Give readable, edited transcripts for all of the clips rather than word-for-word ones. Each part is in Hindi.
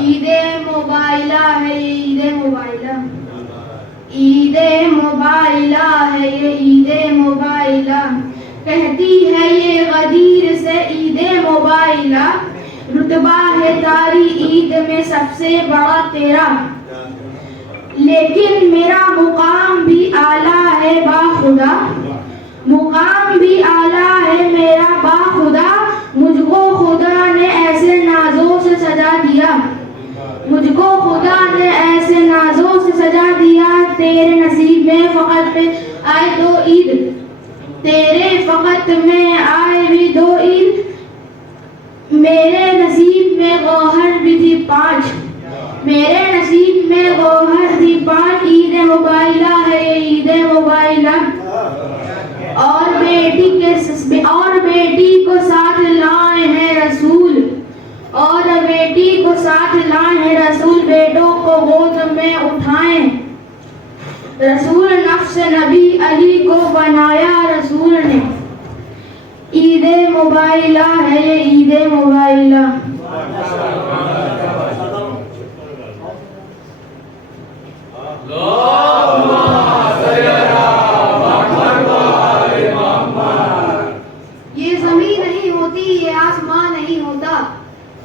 ईदे मोबाइला है ये ईदे मोबाइला, ईदे मोबाइला है ये ईदे मोबाइला, कहती है ये गदीर से ईदे मोबाइला, रुतबा है तारी ईद में सबसे बड़ा तेरा, लेकिन मेरा मुकाम भी आला है बाखुदा, मुकाम भी आला है मेरा बाखुदा, मुझको खुदा ने ऐसे नाजों से सजा दिया, मुझको खुदा ने ऐसे नाजों से सजा दिया, तेरे नसीब में फकत पे आए दो ईद, तेरे फकत में आए भी दो ईद, मेरे नसीब में गौहर भी थी 5, मेरे नसीब में गौहर थी 5, ईद मोबाइला है ये ईद मोबाइला, और बेटी को साथ लाए हैं रसूल, और बेटी को साथ लाए हैं रसूल, बेटों को गोद में उठाएं रसूल, नफ्स नबी अली को बनाया रसूल ने, ईद मोबाइला है ये ईद मोबाइला। ये ज़मीन नहीं होती ये आसमान नहीं होता,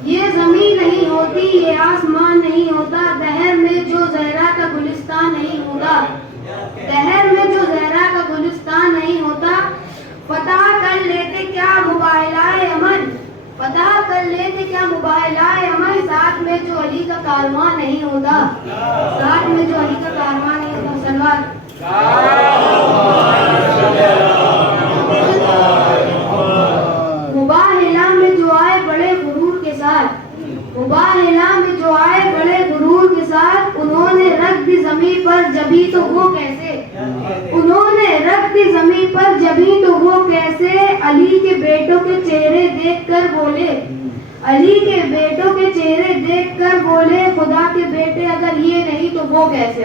ये ज़मीन नहीं होती ये आसमान नहीं होता, दहर में जो ज़हरा का गुलिस्तान नहीं होता, दहर में जो ज़हरा का गुलिस्तान नहीं होता, पता कर लेते क्या मुबाहिलाए अमन, पता कर लेते क्या मुबाहिलाए अमन, साथ में जो अली का कारवां नहीं होता, साथ में जो अली का कारवां नहीं होता, सलवार मुबाहिला में जो आए बड़े गुरूर के साथ, मुबाहिला में जो आए बड़े गुरूर के साथ, उन्होंने रख दी ज़मीन पर जबी तो वो कैसे, उन्होंने रख दी ज़मीन पर जबी तो वो कैसे, अली के बेटों के चेहरे देखकर बोले, अली के बेटों के चेहरे देखकर बोले, खुदा के बेटे अगर ये नहीं तो वो कैसे।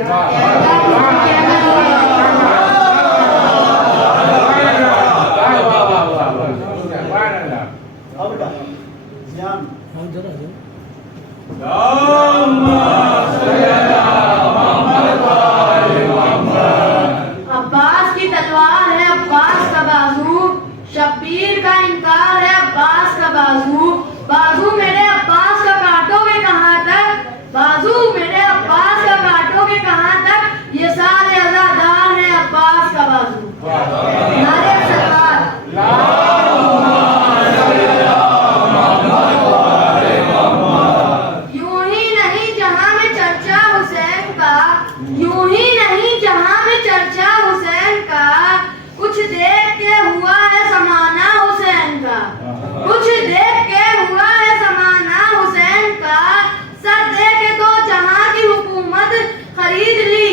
अब्बास की तलवार है अब्बास का बाजू, शब्बीर का इनकार है अब्बास का बाजू, बाजू मेरे अब्बास का काटोगे कहाँ तक, बाजू मेरे अब्बास का काटोगे कहाँ तक, ये सारे अज़ादार है अब्बास का बाजू। नारे सरकार यूं ही नहीं जहां में चर्चा हुसैन का, यूं ही नहीं जहां में चर्चा हुसैन का, कुछ देख के हुआ है ज़माना हुसैन का, कुछ देख के हुआ है ज़माना हुसैन का, सर दे के दो जहां की हुकूमत खरीद ली,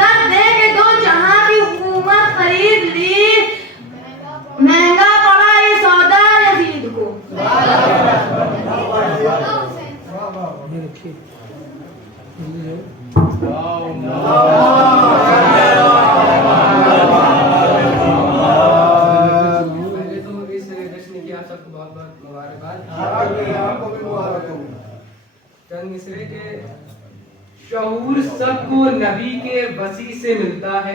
सर दे के दो जहां की हुकूमत खरीद ली, महंगा पड़ा ये सौदा यजीद को। चंद मिसरे के शऊर सबको नबी के वसी से मिलता है,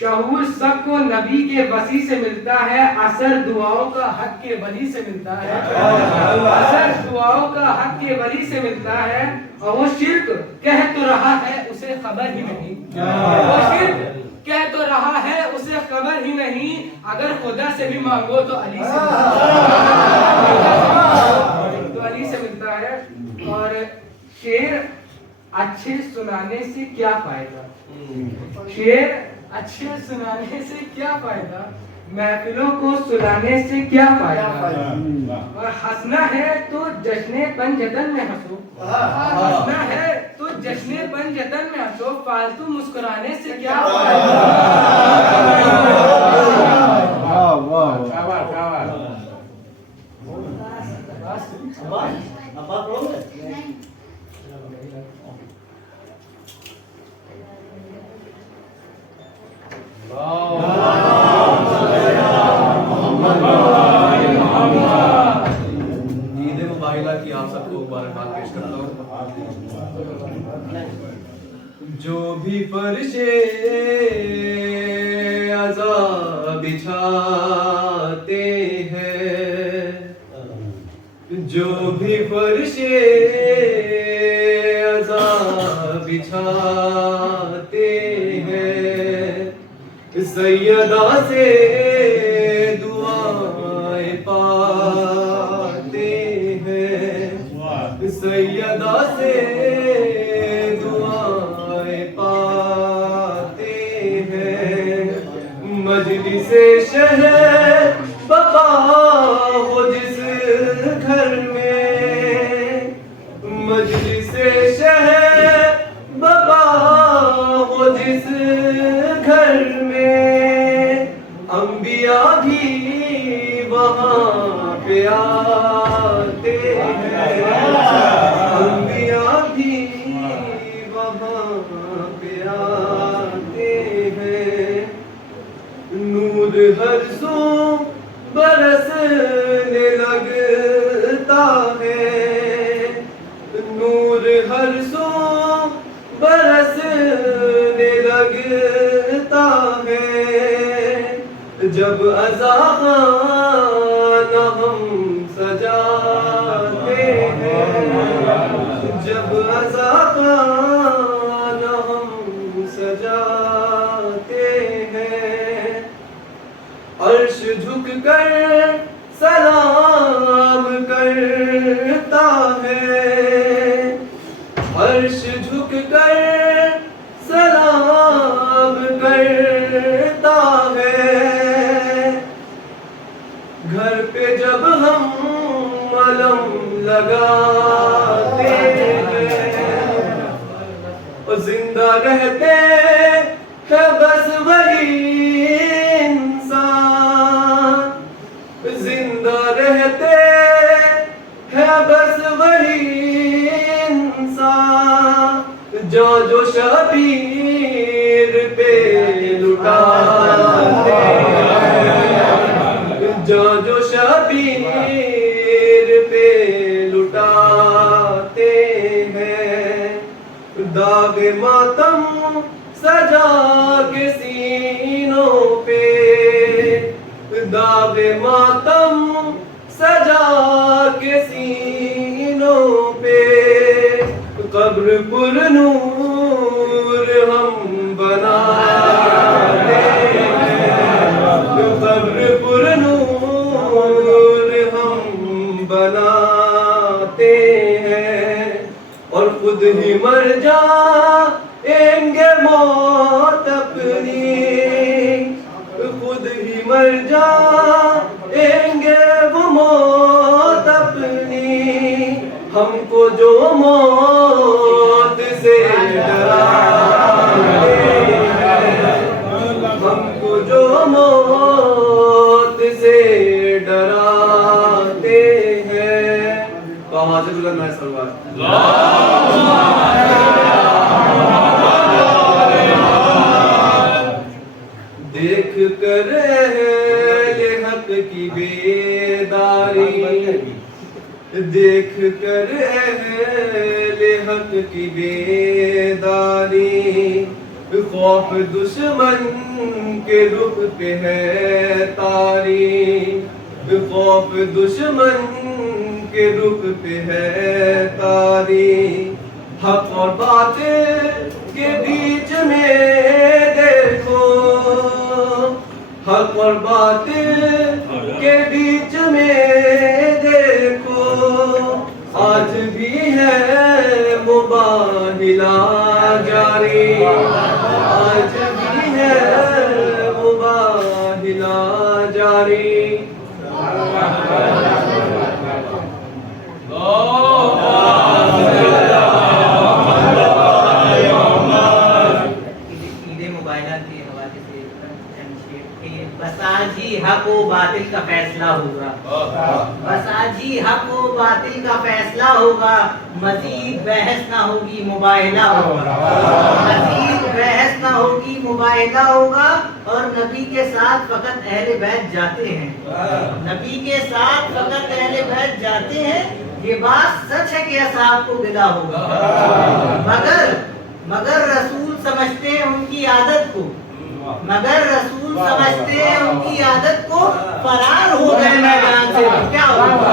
शऊर सबको नबी के वसी से मिलता है, असर दुआओं का हक के वली से मिलता है, असर दुआओं का हक के वली से मिलता है, और वो शिर्क कह तो रहा है उसे खबर ही नहीं, वो शिर्क कह तो रहा है उसे खबर ही नहीं, अगर खुदा से भी मांगो तो अली से तो अली से मिलता है। और शेर अच्छे सुनाने से क्या फायदा, शेर अच्छे सुनाने से क्या फायदा, महफिलों को सुनाने से क्या फायदा, और हंसना है तो जश्ने पंजतन में हंसो, हंसना है तो जश्ने पंजतन में हंसो, फालतू मुस्कुराने से क्या फायदा। जो भी फर्शे अज़ा बिछाते हैं, जो भी फर्शे अज़ा बिछाते हैं, सैयदा से दुआएं पाते हैं, सैयदा से दुआएं पाते हैं। मजलिसे शहर बका हो जिस घर में, मजलिसे शहर बका हो जिस घर में, अंबिया भी वहाँ पे आते हैं, अंबिया भी वहाँ पे आते हैं। नूर हर सू बरसने लगता है, नूर हर सू बरसने लगता है। जब अज़ा खाना हम सजाते हैं, जब अज़ा खाना हम सजाते हैं, अर्श झुक कर सलाम करता है, अर्श झुक कर सलाम करता है। घर पे जब हम मलम लगाते हैं, और जिंदा रहते हैं बस वही इंसान, जिंदा रहते हैं बस वही इंसान, जो शबीर पे लुटाते हैं, जो शबीर पे लुटाते हैं। दागे मातम सजा के सीनों पे, दागे मातम सजा के सीनों पे, कब्र पुरनूर हम बनाते हैं, कब्र पुरनूर हम बनाते हैं। और खुद ही मर जाएंगे मौत अपनी, खुद ही मर जाएंगे वो मौत अपनी। हमको जो मौत से डराते हैं, हमको जो मौत से डराते हैं। तो आवाज़ बुलंद है सलवार। देख कर अहले हक की बेदारी, देख कर अहले हक की बेदारी, खौफ दुश्मन के रुख पे है तारी, खौफ दुश्मन के रुख पे है तारी। हक और बातिल के बीच में देखो, हक और बातिल के बीच में देखो, आज भी है मुबाहिला जारी, आज भी है मुबाहिला जारी। बसाजी हक व बातिल का फैसला होगा, बसाजी हक व बातिल का फैसला होगा, मजीद बहस ना होगी मुबाहिला होगा, मजीद बहस ना होगी मुबाहिला होगा। और नबी के साथ फकत अहले बैत जाते हैं, नबी के साथ फकत अहले बैत जाते हैं। ये बात सच है कि असहाब को गिला होगा, मगर रसूल समझते हैं उनकी आदत को, मगर रसूल समझते हैं उनकी आदत को। फरार हो गए मैदान से तो क्या होगा?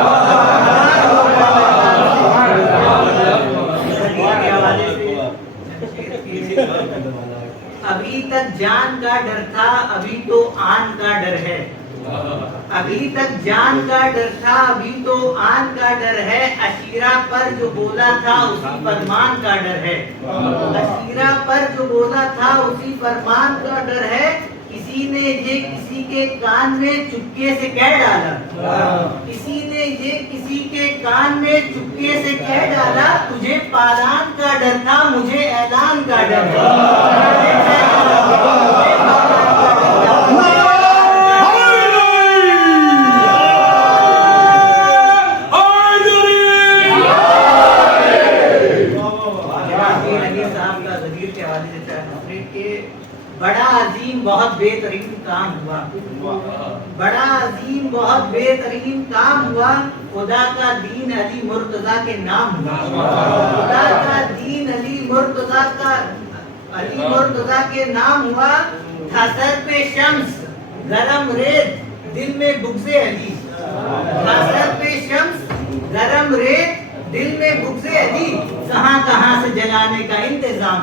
अभी तक जान का डर था, अभी तो आन का डर है। अभी तक जान का डर था, अभी तो आन का डर है। अशीरा पर जो बोला था उसी फरमान का डर है। अशीरा पर जो बोला था उसी फरमान का डर है। किसी ने ये किसी के कान में चुपके से कह डाला, किसी ने ये किसी के कान में चुपके से कह डाला, तुझे पालान का डर था, मुझे ऐलान का डर है। बड़ा अजीम बहुत बेहतरीन काम हुआ, बड़ा अजीम बहुत बेहतरीन काम हुआ। खुदा का दीन अली मुर्तजा के नाम हुआ। खुदा का दीन अली मुर्तजा के नाम हुआ। था सर पे शम्स गरम रेत, दिल में बुग़्ज़े अली। था सर पे शम्स गरम रेत, दिल में बुग़्ज़े अली। कहां कहां से जलाने का इंतजाम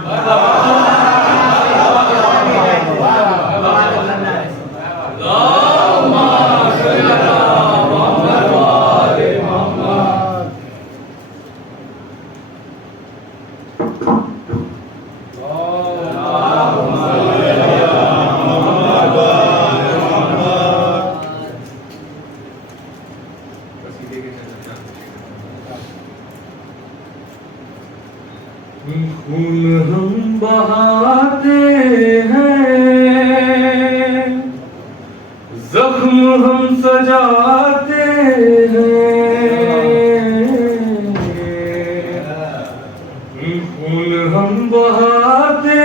खून हम बहाते हैं, जख्म हम सजाते हैं। खून हम बहाते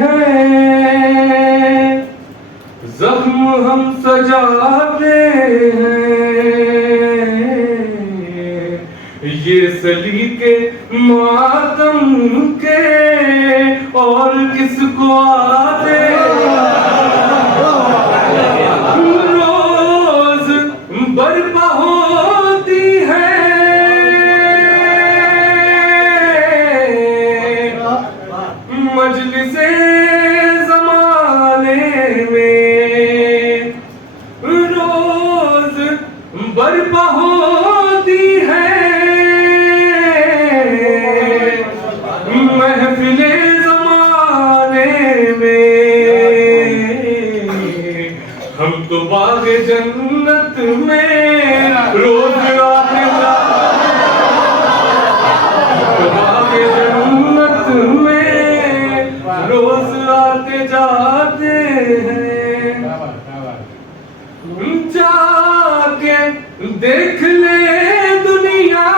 हैं, जख्म हम सजाते हैं। ये सलीके मातम के और किसको आते, रोज बर्पा होती है मजलिसे ज़माने में, रोज बर्पा होती है महफिले ज़माने में। हम तो बाग जन्नत में रोज आते बाग जन्नत में रोज आते जाते हैं। जाके देख ले दुनिया,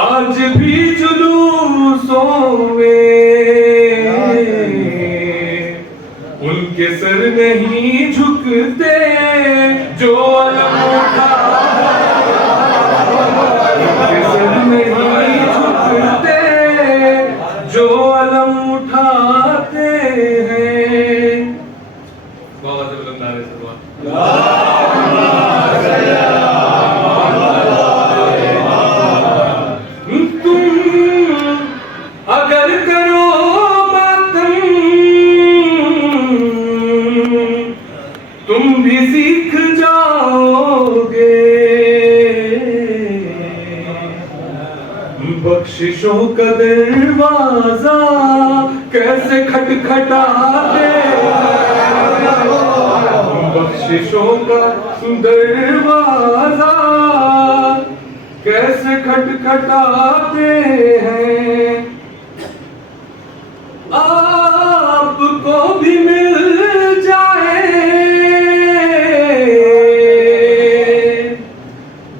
आज भी जुलूसों में उनके सर नहीं झुकते जो अलम उठाते, उनके सर नहीं झुकते जो अलम उठाते हैं। बाबा से बुलंदारे शुरुआत। अगर करो मातम तुम भी सीख जाओगे, बख्शिशों का दरवाजा कैसे खटखटाते, बख्शिशों का दरवाजा कैसे खटखटाते हैं। आपको भी मिल जाए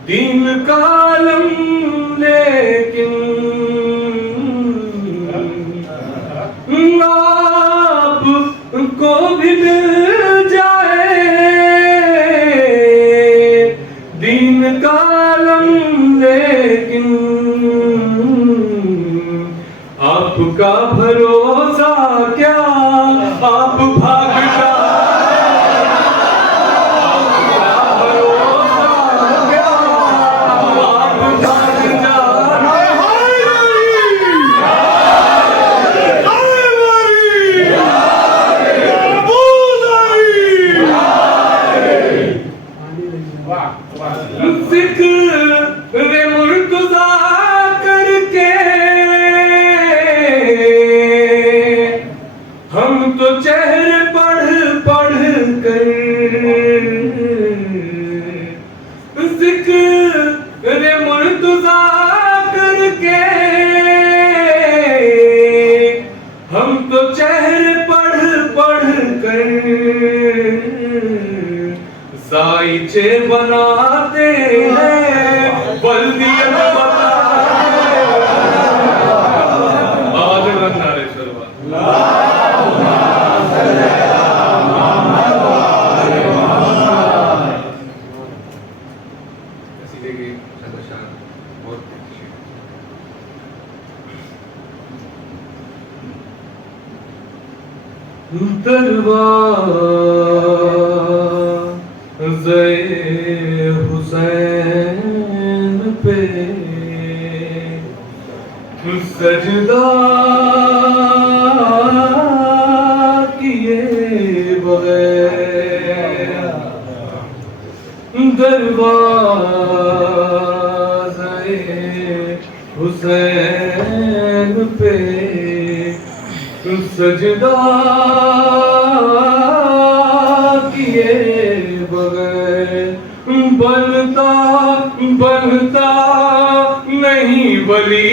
दीन का आलम, लेकिन आपको भी मिल जाए दीन का आलम, लेकिन आपका भरोसा क्या, आप भाग जाए, आपका भरोसा क्या, आप भाग जाए। ज़िक्र मुर्तज़ा करके हम तो चेहरे पढ़ पढ़ कर, ज़िक्र मुर्तज़ा करके हम तो चेहरे पढ़ पढ़ कर साइचे बनाते हैं, बल्दियत दरवाज़े हुसैन पे सजदा किए बगैर, दरवाज़े हुसैन पे सजदा किए बगैर बनता बनता नहीं वली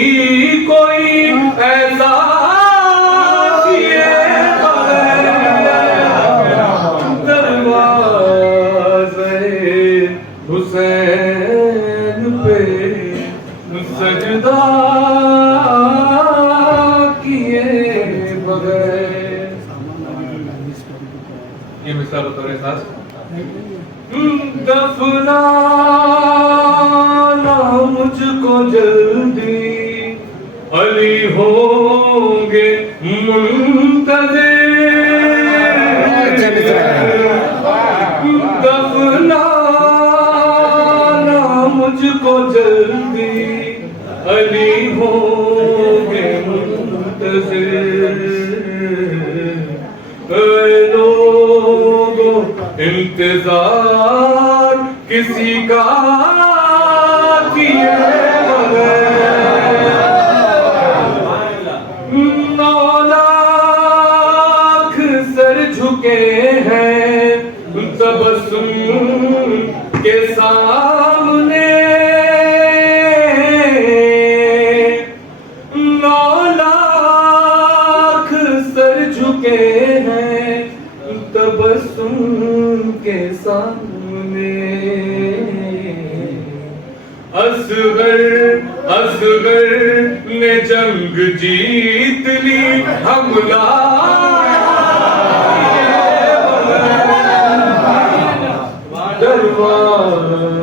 कोई ऐसा किए बगैर, दरवाज़े हुसैन पे सजदा किए बगैर। ये मिसाल बतौर एहसास। दफनाना मुझको जल्दी, अली होंगे मुंतज़िर, दफनाना मुझको जल्दी, अली होंगे मुंतज़िर। लोगों इंतजार किसी का किए बगैर, 9 लाख सर झुके हैं तबस्सुम के सामने, 9 लाख सर झुके हैं तबस्सुम के सामने। असगर असगर ने जंग जीत ली, हमला दरवाज़े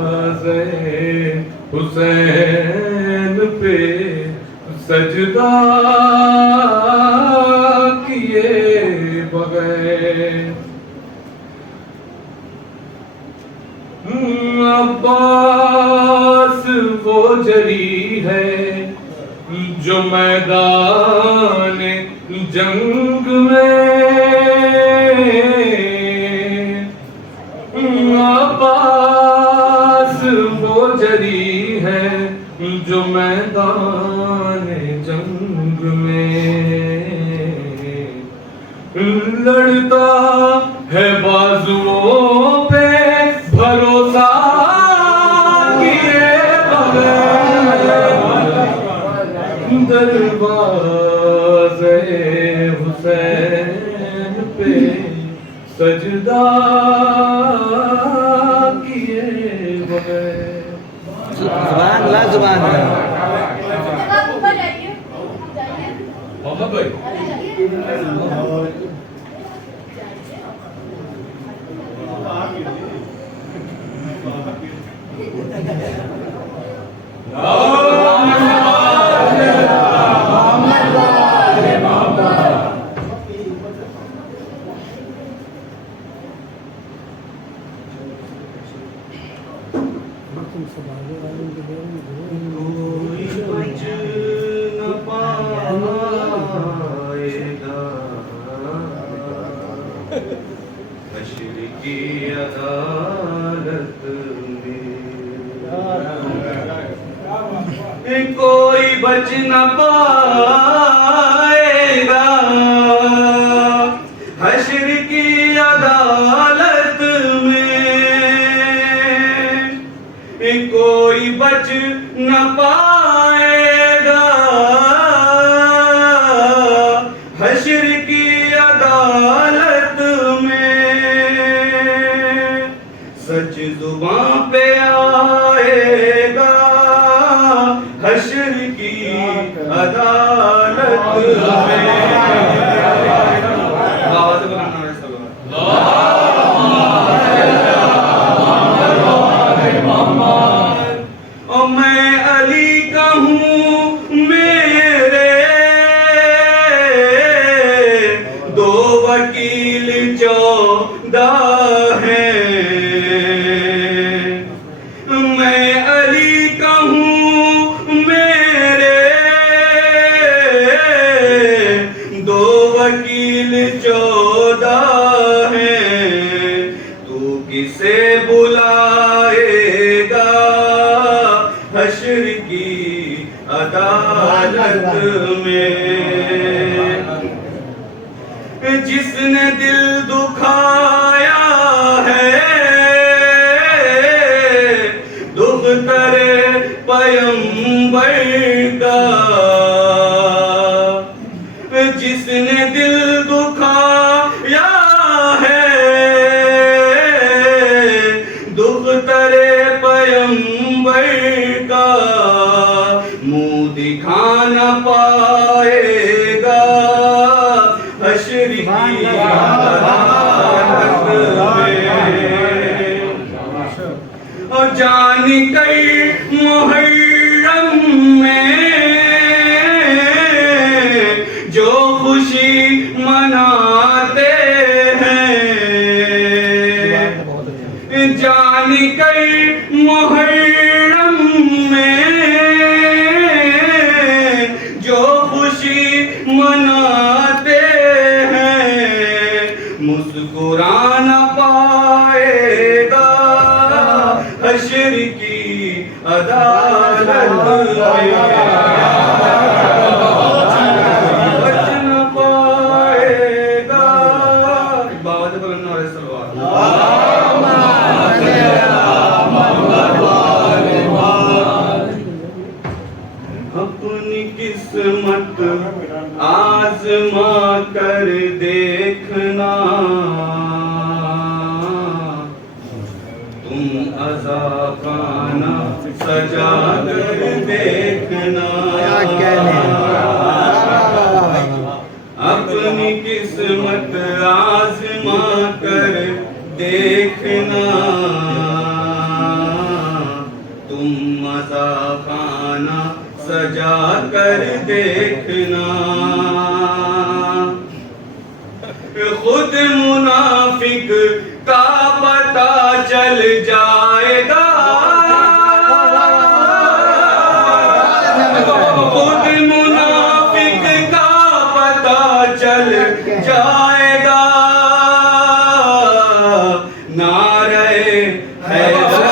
हुसैन पे सजदा किए बगैर। अब्बास वो जरी है जो मैदान जंग में, अब्बास वो जरी है जो मैदान जंग में लड़ता है बाजुओं पे भरोसा किए बगैर, दरवाज़े हुसैन पे सजदा किए बगैर। जुबान ला जुबान मोहम्मद भाई न पाएगा हश्र की अदालत में, कोई बच न पाएगा हश्र की अदालत में। सच जुबां पे आएगा हश्र की अदालत में। आवाज़ बनाना है सब। और मैं अली का हूँ मेरे दो वकील 14 हैं। मैं अली का हूँ मेरे दो वकील 14 हैं। तू किसे बुलाएगा हश्र की अदालत में। जिसने दिल दुखाया है दुख करे पैगंबर का, जिसने दिल दुखाया है दुख करे पैगंबर का, मुंह दिखा न पाएगा हश्र की अदालत में। और जान कई मुहर्रम में जो खुशी मनाते हैं, जान कई मुहर्रम में जो खुशी मनाते हैं, मुस्कुरा न पाएगा हश्र की अदालत में। बच न पाएगा। बाबा से बोलना है सलवार। अपनी किस्मत आजमा कर देखना, तुम अज़ाखाना सजा कर देखना। अपनी किस्मत आजमा कर देखना, तुम अज़ाखाना सजा कर देखना। खुद मुनाफिक का पता चल जाएगा, खुद मुनाफिक का पता चल जाएगा। नारे हैदर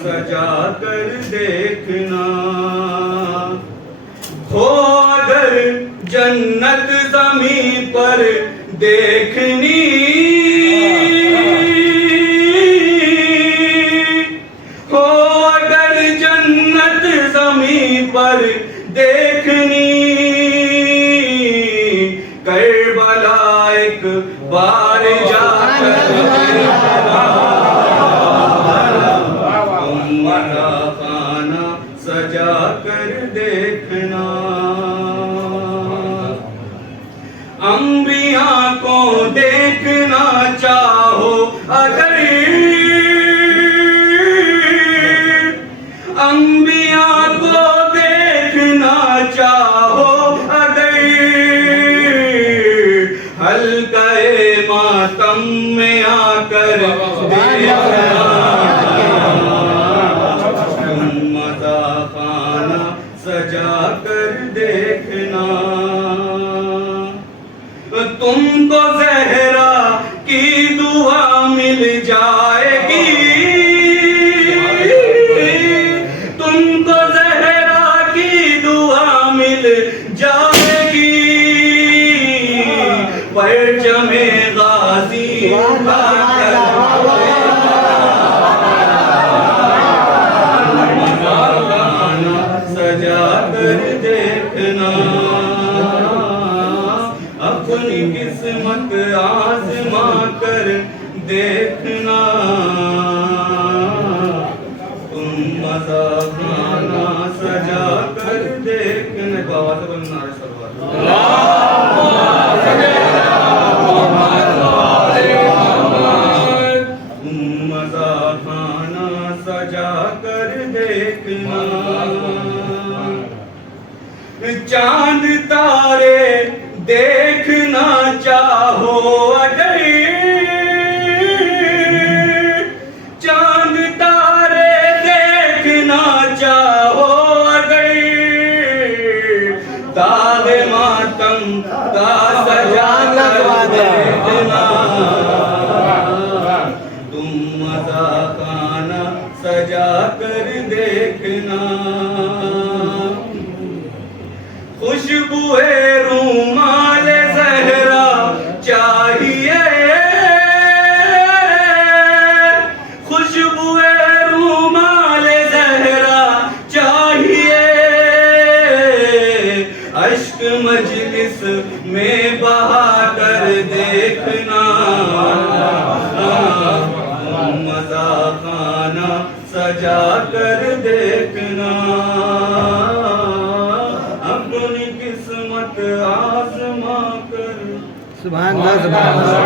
सजा कर देखना। हो अगर जन्नत ज़मीं पर देखनी, हो अगर जन्नत ज़मीं पर देखनी, करबला एक बार जाकर खाना सजा कर देखना। अंबिया को देखना चाहो अगर, अंबिया को देखना चाहो अगर, हल्काए मातम में आकर देखना, तुम मज़ा खाना सजा कर देखना, तुमको ज़हरा की दुआ मिल जाएगी, तुमको ज़हरा की दुआ मिल जाएगी, परचमे गाजी उठाकर सजा कर देखना, अपनी किस्मत आजमा कर देखना, तुम मज़ा खाना सजा कर देखना। बाबा से बोलना नारे सलवार, तुम मज़ा खाना सजा कर देखना, चांद तारे देखना चाहो अगर, चांद तारे देखना चाहो अगर, दाग मातम का सजा कर देखना, तुम मज़ा खाना सजा कर देखना, खुशबुए रूमाल ज़हरा चाहिए, खुशबुए रूमाल ज़हरा चाहिए, अश्क मजलिस में बहा कर देखना, मज़ा खाना सजा कर देखना, अपनी किस्मत आजमा कर। सुभान अल्लाह, सुभान अल्लाह।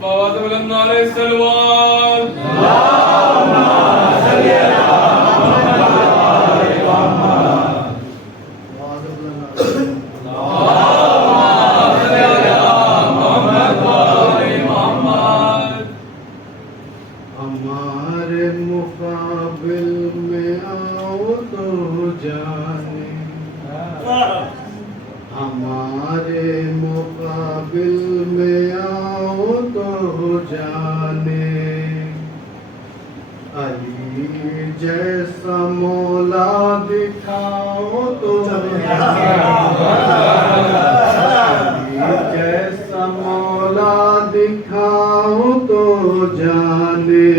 बाबा से बुलंद नारे सलवार, हमारे मुकाबिल में आओ तो जाने, हमारे मुकाबिल में आओ तो जाने, अली जैसा मौला दिखाओ तो अली जैसा मौला दिखाओ तो जाने,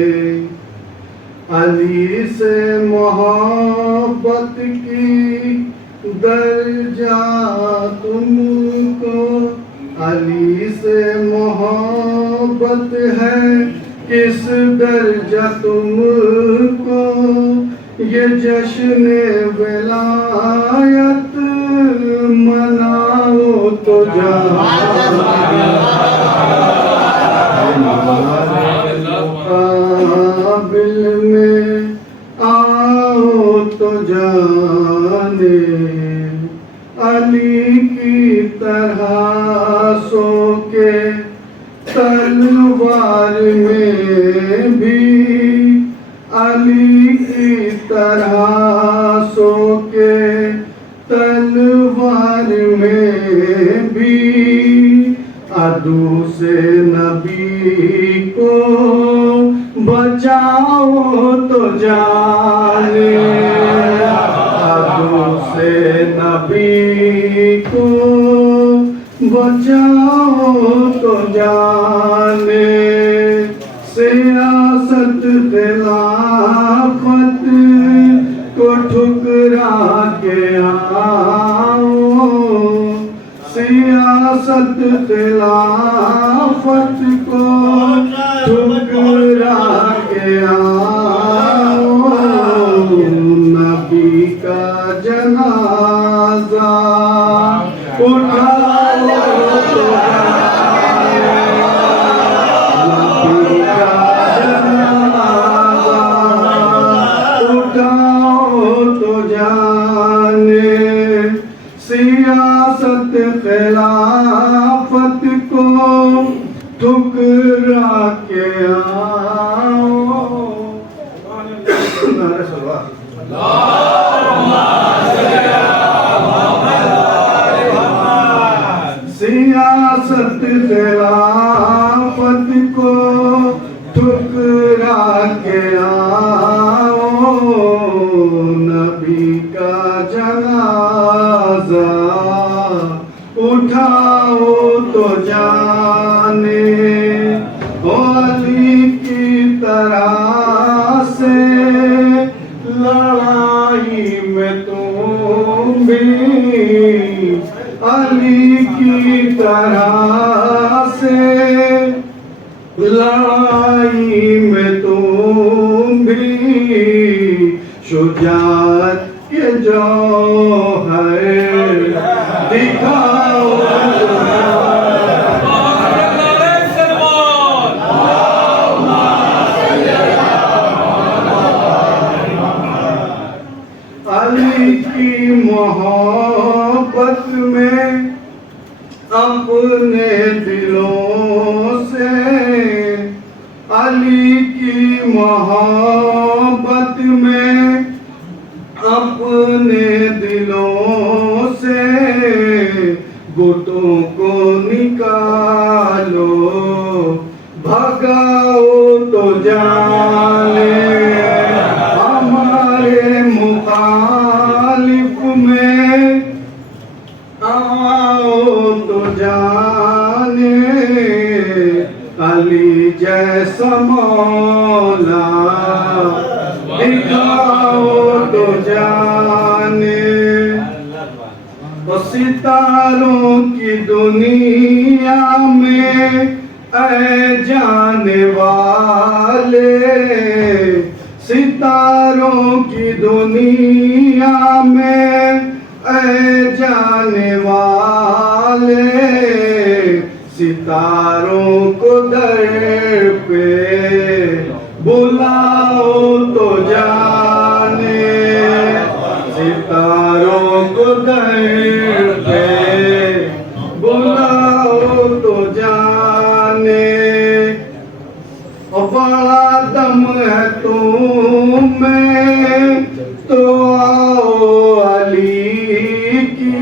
अली से मोहब्बत की दर्जा तुमको, अली से मोहब्बत है किस दर्जा तुमको, ये जश्न विलायत मनाओ तो मुकाबिल में आओ तो जाने, अली की तरह सो के तलवार में भी, अली की तरह सो के तलवार में भी, अदू से नबी को बचाओ तो जाने, अदू से नबी को बचाओ तो जाने, सियासत खिलाफत को ठुकरा के आओ, सियासत खिलाफत को ठुकरा के आओ, नबी का जनाजा उठाओ तो नबी का जनाजा उठाओ तो जा रियासत खिलाफत को ठुकरा के आओ। नारे सलवात। सियासत खिलाफत को ठुकरा के आओ। नबी का जनाजा उठाओ तो जाने ओ अली की तरह से लड़ाई में तुम भी अली की तरह से लड़ाई में तुम भी शुजाअत के जौहर दिखाओ। अली की मोहब्बत में अपने दिलों से, अली की मोहब्बत में अपने दिलों से गुटों को निकालो, भगाओ तो जाने हमारे मुखालिफ में, आओ तो जाने अली जैसा मौला दिखाओ तो जाने। वो सितारों की दुनिया में ऐ जाने वाले, सितारों की दुनिया में ऐ जाने वाले, सितारों को दर पे बुलाओ तो जाने, सितारों को दर पे बुलाओ तो जाने। और बड़ा दम है तुम में तो आओ अली की,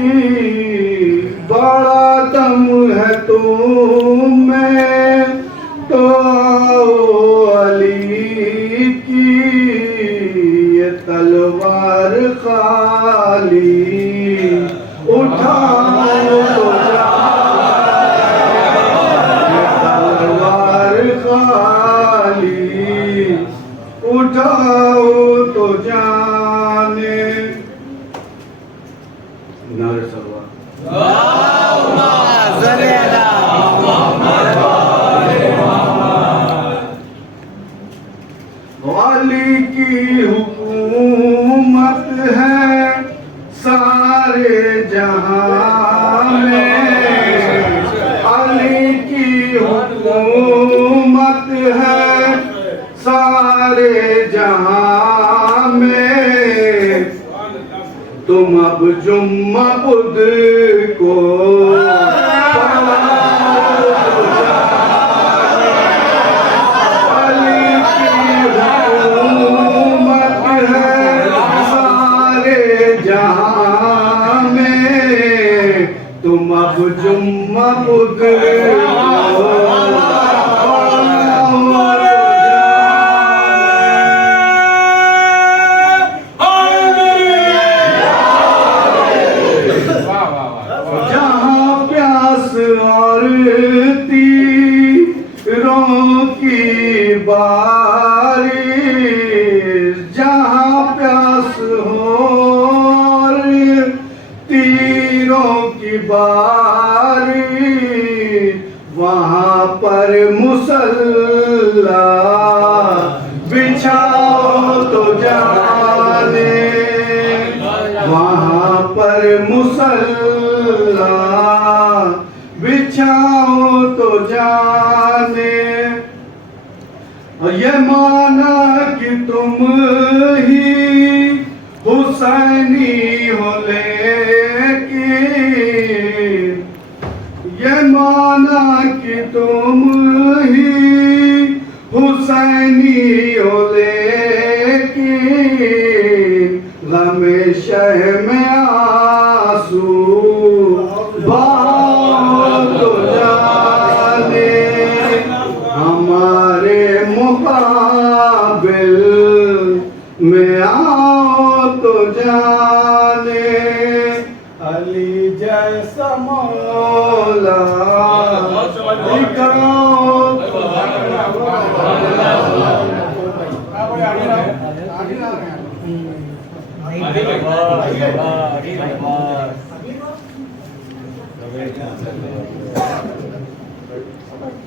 बड़ा दम है तुम में तो आओ अली की। ये तलवार खाली उठाओ तो जाने, ये तलवार खाली उठाओ तो जाने। नारे सलवात। अली की हुकूमत है सारे जहां में, अली की हुकूमत है सारे जहां में। तुम अब जुम्मा बुध को तुम अब जुम्मा बुध जहाँ प्यास और तीरों की बारिश, जहाँ प्यास हो तीरों की बारी, वहाँ पर मुसल्ला बिछाओ तो जाने, वहाँ पर मुसल्ला बिछाओ तो जाने। और ये माना कि तुम ही हुसैनी हो लेकिन तुम ही हुसैनी हो, लेकिन गमे शह में आंसू बहुत जाने, हमारे मुकाबिल में आओ तो जाने, अली जैसा मौला दिखाओ तो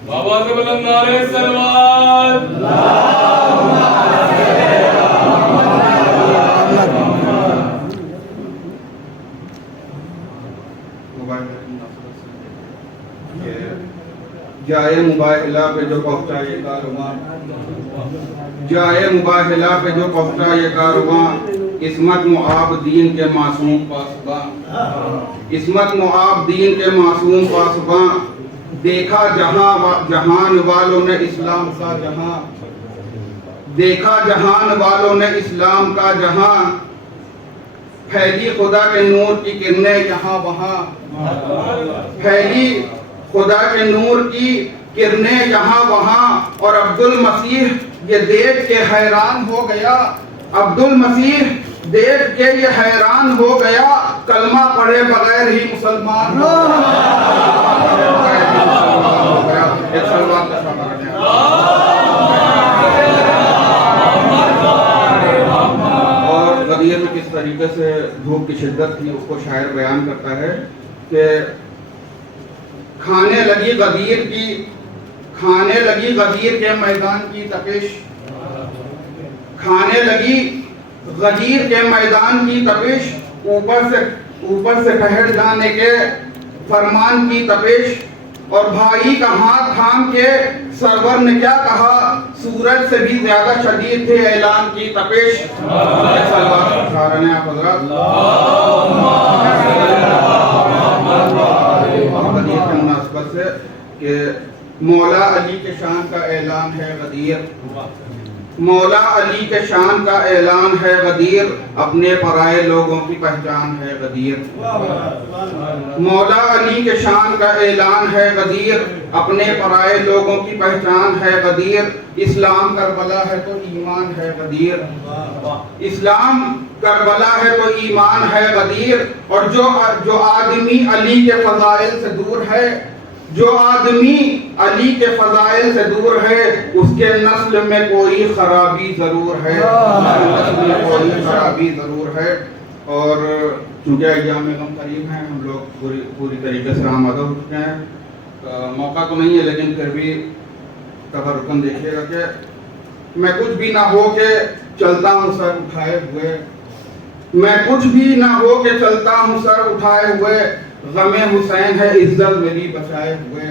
बाबा से बुलंद नारे सलवात। जाए मुबाहिला पे जो पहुंचा ये कारवां, जाए मुबाहिला पे जो पहुंचा ये कारवां, इस्मत मुआब दीन के मासूम पासबां, इस्मत मुआब दीन के मासूम पासबां, देखा जहान वालों ने इस्लाम का जहां, देखा जहान वालों ने इस्लाम का जहां, फैली खुदा के नूर की किरणें यहाँ वहाँ, फैली खुदा के नूर की किरणें यहाँ वहाँ, और अब्दुल मसीह ये देख के हैरान हो गया, अब्दुल मसीह देख के ये हैरान हो गया, कलमा पढ़े बगैर ही मुसलमान हो गया। और गदीर में किस तरीके से धूप की शिद्दत थी उसको शायर बयान करता है कि खाने लगी गदीर के मैदान की तपिश, खाने लगी गदीर के मैदान की तपिश, ऊपर से ठहर जाने के फरमान की तपिश, और भाई का हाथ थाम के सरवर ने क्या कहा, सूरज से भी ज्यादा शदीद थे ऐलान की तपिश। मुनासबत से कि मौला अली के शान का ऐलान है गदीर, मौला अली के शान का ऐलान है गदीर, अपने पराए लोगों की पहचान है गदीर, मौला अली के शान का ऐलान है गदीर, अपने पराए लोगों की पहचान है गदीर, इस्लाम करबला है तो ईमान है गदीर, इस्लाम करबला है तो ईमान है गदीर, और जो आदमी अली के फजाइल से दूर है, जो आदमी अली के फजाइल से दूर है, उसके नस्ल में कोई खराबी जरूर है, नस्ल में कोई खराबी जरूर है। और चूँकि अय्याम गम करीब हैं, हम लोग पूरी तरीके से आमादा हो चुके हैं, मौका तो नहीं है लेकिन फिर भी तबरुकन देखिएगा कि मैं कुछ भी ना हो के चलता हूँ सर उठाए हुए, मैं कुछ भी ना हो के चलता हूँ सर उठाए हुए, गमे हुसैन है इज्जत मेरी बचाए हुए,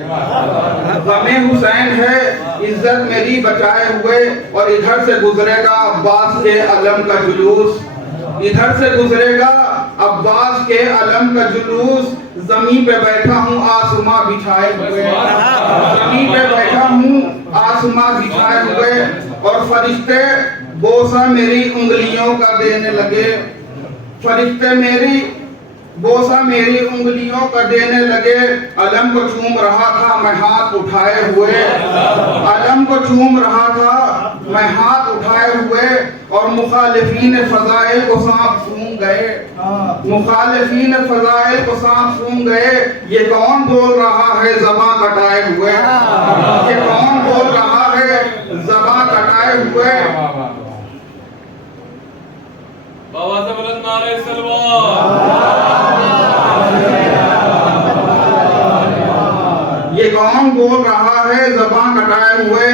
गमे हुसैन है इज्जत मेरी बचाए हुए, और इधर से गुजरेगा अब्बास के अलम का जुलूस, इधर से गुजरेगा अब्बास के अलम का जुलूस, जमीन पे बैठा हूँ आसमां बिछाए हुए, जमीन पे बैठा हूँ आसमां बिछाए हुए, और फरिश्ते बोसा मेरी उंगलियों का देने लगे, फरिश्ते मेरी बोसा मेरी उंगलियों का देने लगे, अलम को चूम रहा था मैं हाथ उठाए हुए, अलम को चूम रहा था मैं हाथ उठाए हुए, और मुखालिफीन फजाइल को सांप सूंघ गए, मुखालिफीन फजाइल को सांप सूंघ गए, ये कौन बोल रहा है ज़बां कटाए हुए, ये कौन बोल रहा है ज़बां कटाए हुए। बाबा से बुलंद नारे सलवात। ये कौन बोल रहा है ज़बां कटाए हुए,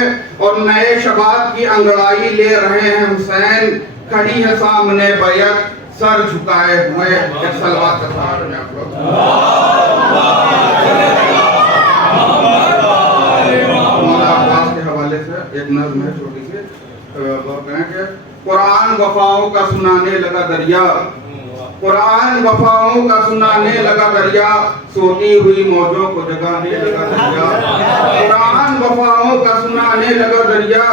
और नए शबाब की अंगड़ाई ले रहे हैं हुसैन, खड़ी है सामने बैत सर झुकाए हुए। सलवात के साथ में आप लोग मौला अब्बास के हवाले से एक नज़्म है छोटी सी, वो कहें कि कुरान वफाओं का सुनाने लगा दरिया, कुरान वफाओं का सुनाने लगा दरिया, सोती हुई मौजों को जगाने लगा दरिया। कुरान वफाओं का सुनाने लगा दरिया,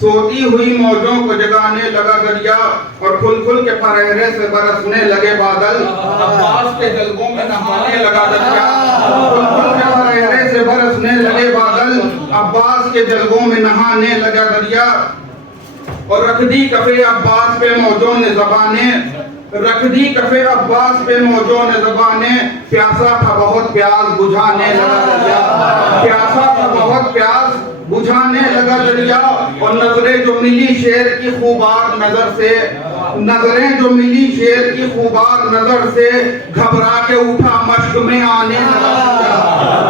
सोती हुई मौजों को जगाने लगा दरिया। और खुल खुल के फरहेरे से बरसने लगे बादल, अब्बास के जलवों में नहाने लगा दरिया। खुल खुल के फरहेरे से बरसने लगे बादल, अब्बास के जलवों में नहाने लगा दरिया। और रख दी कफे अब्बास पे मौजों ने ज़बाने, रख दी कफे अब्बास पे मौजों ने ज़बाने। प्यासा था बहुत प्यास बुझाने लगा दरिया, प्यासा था बहुत प्यास बुझाने लगा दरिया। और नजरें जो मिली शेर की खूबार नजर से, नजरें जो मिली शेर की खूबार नजर से, घबरा के उठा मश्क में आने लगा दरिया,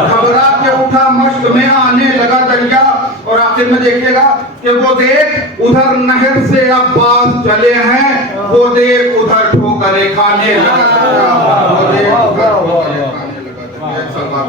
घबरा के उठा मश्क में आने लगा दरिया। और आखिर में देखिएगा कि वो देख उधर नहर से अब्बास चले हैं, वो देख उधर ठोकरें खाने लगा दरिया, वो देख उधर ठोकरें खाने लगा दरिया। एक सवाल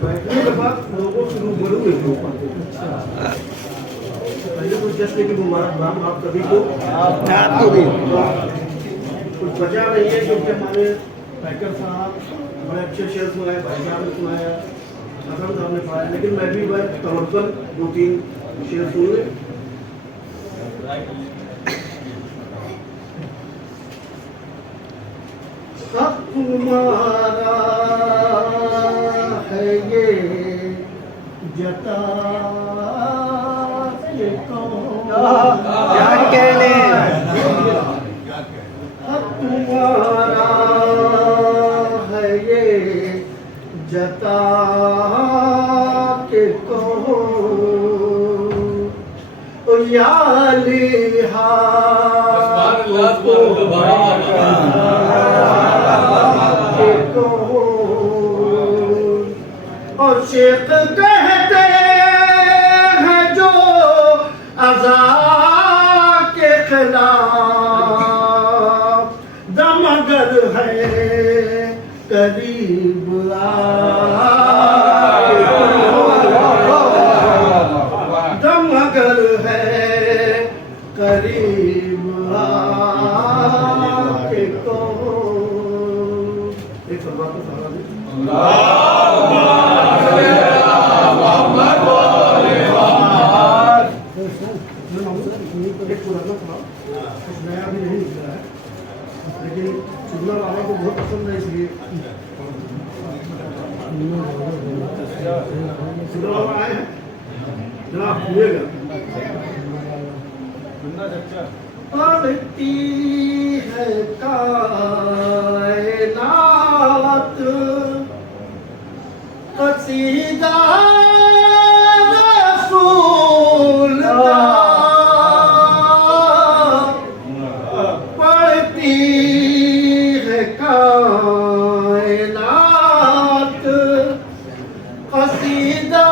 बैठने के बाद लोगों से रूबरू नहीं हो पाते। पहले तो जश्न की मुबारकबाद आप सभी को, आपको भी। कुछ बचा नहीं है क्योंकि हमारे पैकर साहब बड़े अच्छे शेर सुनाए, भाई साहब ने सुनाया, हसन साहब ने सुनाया, लेकिन मैं भी वह तमक्कन 2-3 शेर सुन ले। सब तुम्हारा है ये जता के कौन, क्या कहने, अब तुम्हारा है ये जता के कौन, याली और शेख कहते हैं जो अज़ा के खिलाफ, दम अगर है करीब दम अगर है करीब आके को। एक सवाल तो सारा दे। एक पुराना था, कुछ नया भी नहीं निकला है, लेकिन सुनना वाला को बहुत पसंद है, इसलिए सुनना वाला आए हैं जनाब, सुनिएगा। पढ़ती है कायनात कसीदा रसूल का, पढ़ती है कायनात कसीदा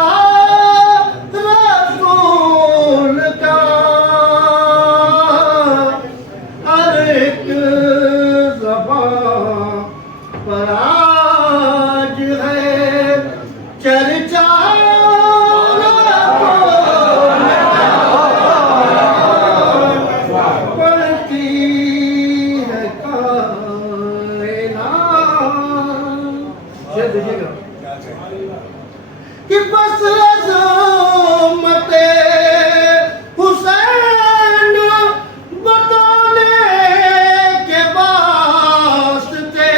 रसूल का। हर एक ज़बान पर आज है चर्चा, पढ़ती है कायनात। देखिएगा कि बस अज़मते हुसैन बताने के वास्ते,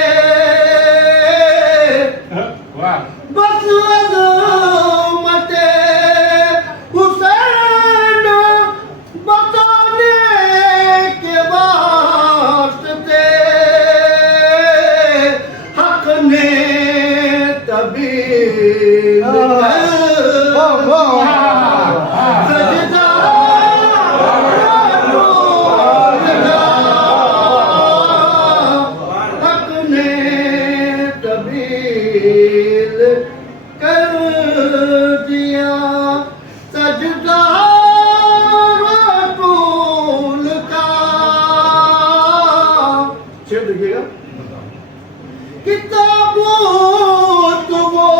बस अज़मते हुसैन बताने के वास्ते, हक ने तभी ताबूत वो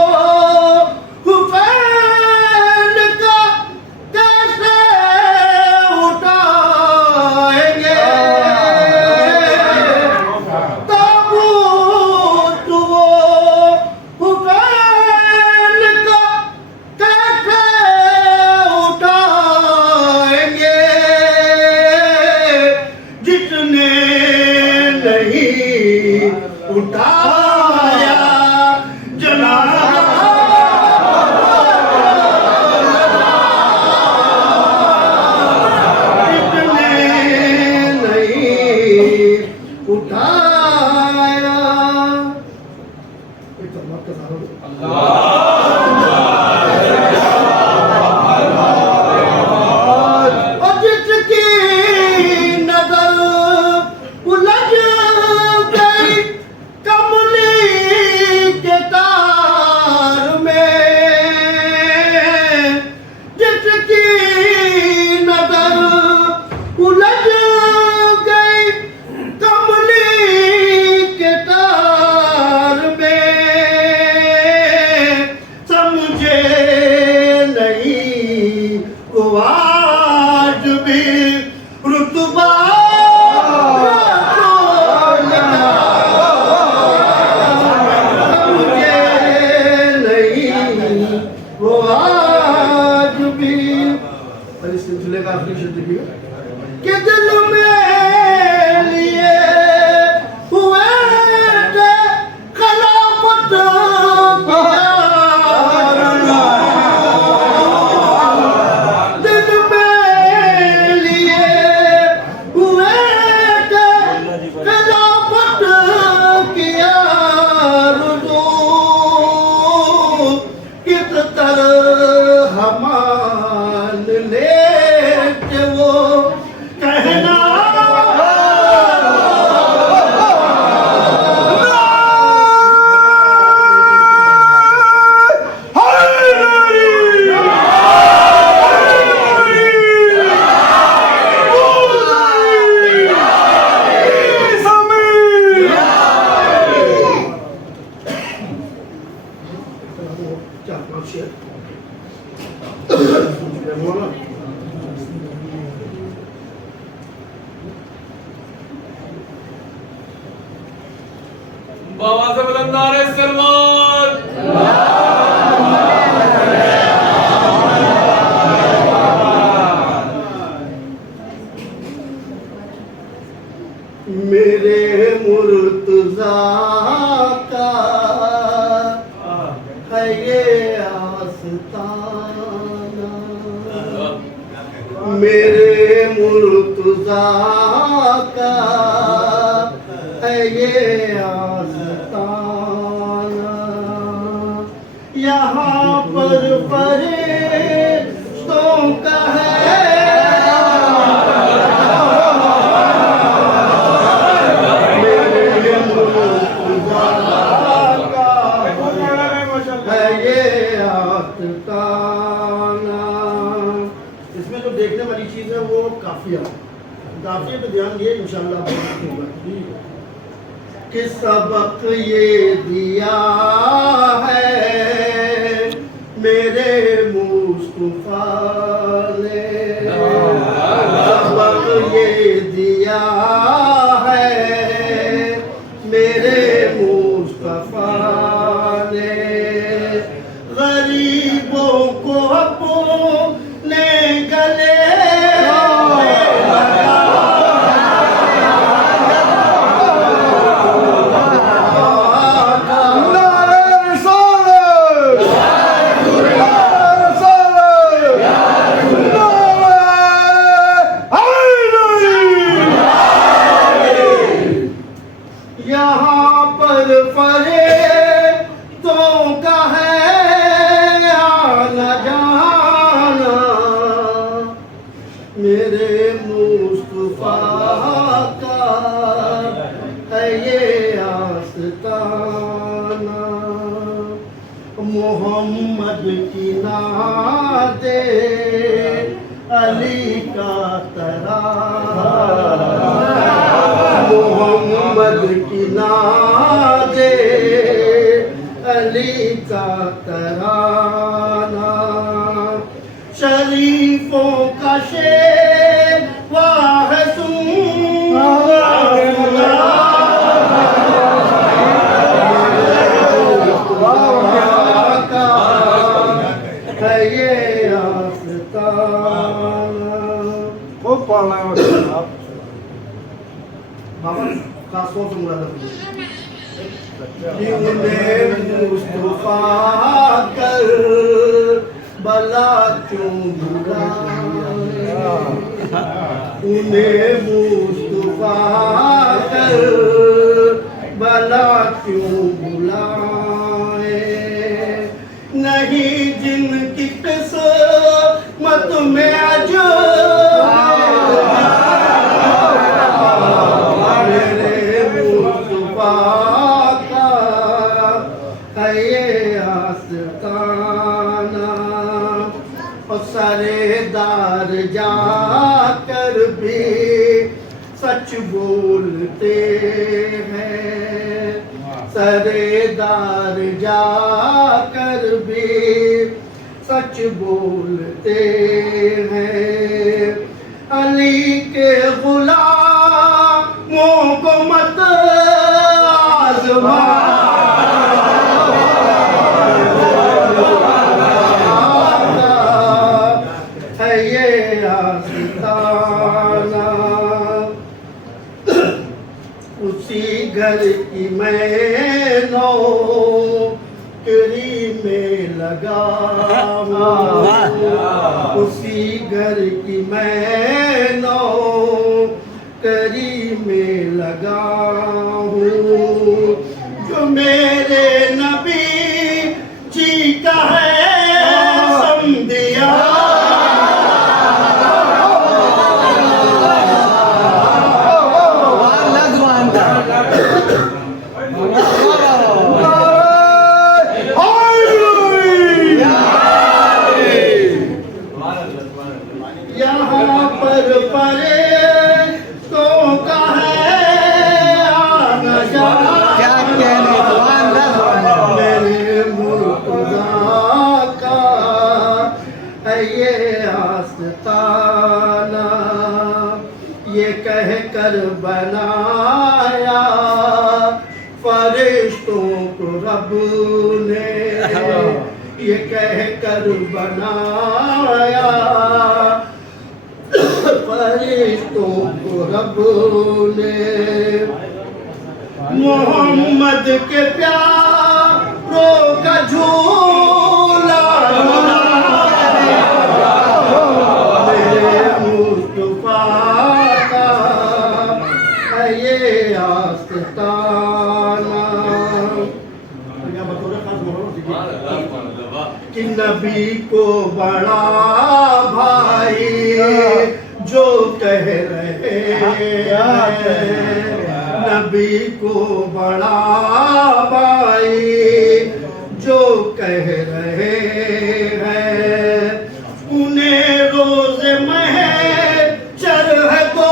हुसैन का कैसे उठाएंगे, ताबूत वो हुसैन का कैसे उठाएंगे, जितने नहीं उठाया जनाजा, जितने नहीं उठाया। एक तो मत करो और जिसकी नजर उलझ गई कमली के तार में, जिसकी नजर उलझ गई कमली के तार में, समझे नहीं वो आज भी रुतबा रसूल का, समझे नहीं वो आज भी। और इस सिलसिले का आखिरी शब्द भी कि दिल में लिए हुए थे खिलाफत की आरज़ू, दिल में लिए हुए थे खिलाफत की आरज़ू, किस तरह मान ले कि वो कहना बाबा से बुलंद नारे सलमान। मेरे मुर्तज़ा का है ये आस्ताना, मेरे मुर्तज़ा का है ये आस्ताना, यहाँ पर फरिश्तों का है इसमें जो देखने वाली चीज है वो काफिया, काफिया पे ध्यान दिए इंशाल्लाह बहुत होगा कि सबक ये दिया है मेरे मुस्तफा ने, सबक ये दिया है मेरे मुस्तफा ने, गरीबों को अपने गले यहाँ पर फरिश्तों का है आना जाना, मेरे मुस्तफा का है ये आस्ताना, मोहम्मद की नाते अली का तराना, मोहम्मद की नाते का तराना, शरीफों का शेर वाह है ये आस्ताना। खूब पढ़ना है आप। बाबा खास तौर से मुराद मुस्तफा कर बला क्यों बुलाए, उन्हें मुस्तफा कर बला क्यों बुलाए, नहीं जिनकी किस्मत में अजो सरेदार जाकर भी सच बोलते हैं, सरेदार जाकर भी सच बोलते हैं, अली के गुलामों को मत आज़मा, उसी घर की मैं नौकरी में लगा हूँ, उसी घर की मैं नौकरी में लगा हूँ, जो मेरे नबी जी का है समझिया, यहाँ पर परे तो का है आना जाना, क्या कहने मेरे मुर्तज़ा का है ये आस्ताना, ये कह कर बनाया फरिश्तों को रब ने, ये कह कर बनाया फरिश्तों को रब ने, मोहम्मद के प्यारों का झूला मेरे मुस्तफा का है ये आस्ताना, कि नबी को बड़ा भाई जो कह रहे हैं, नबी को बड़ा भाई जो कह रहे हैं, उन्हें रोज महशर है तो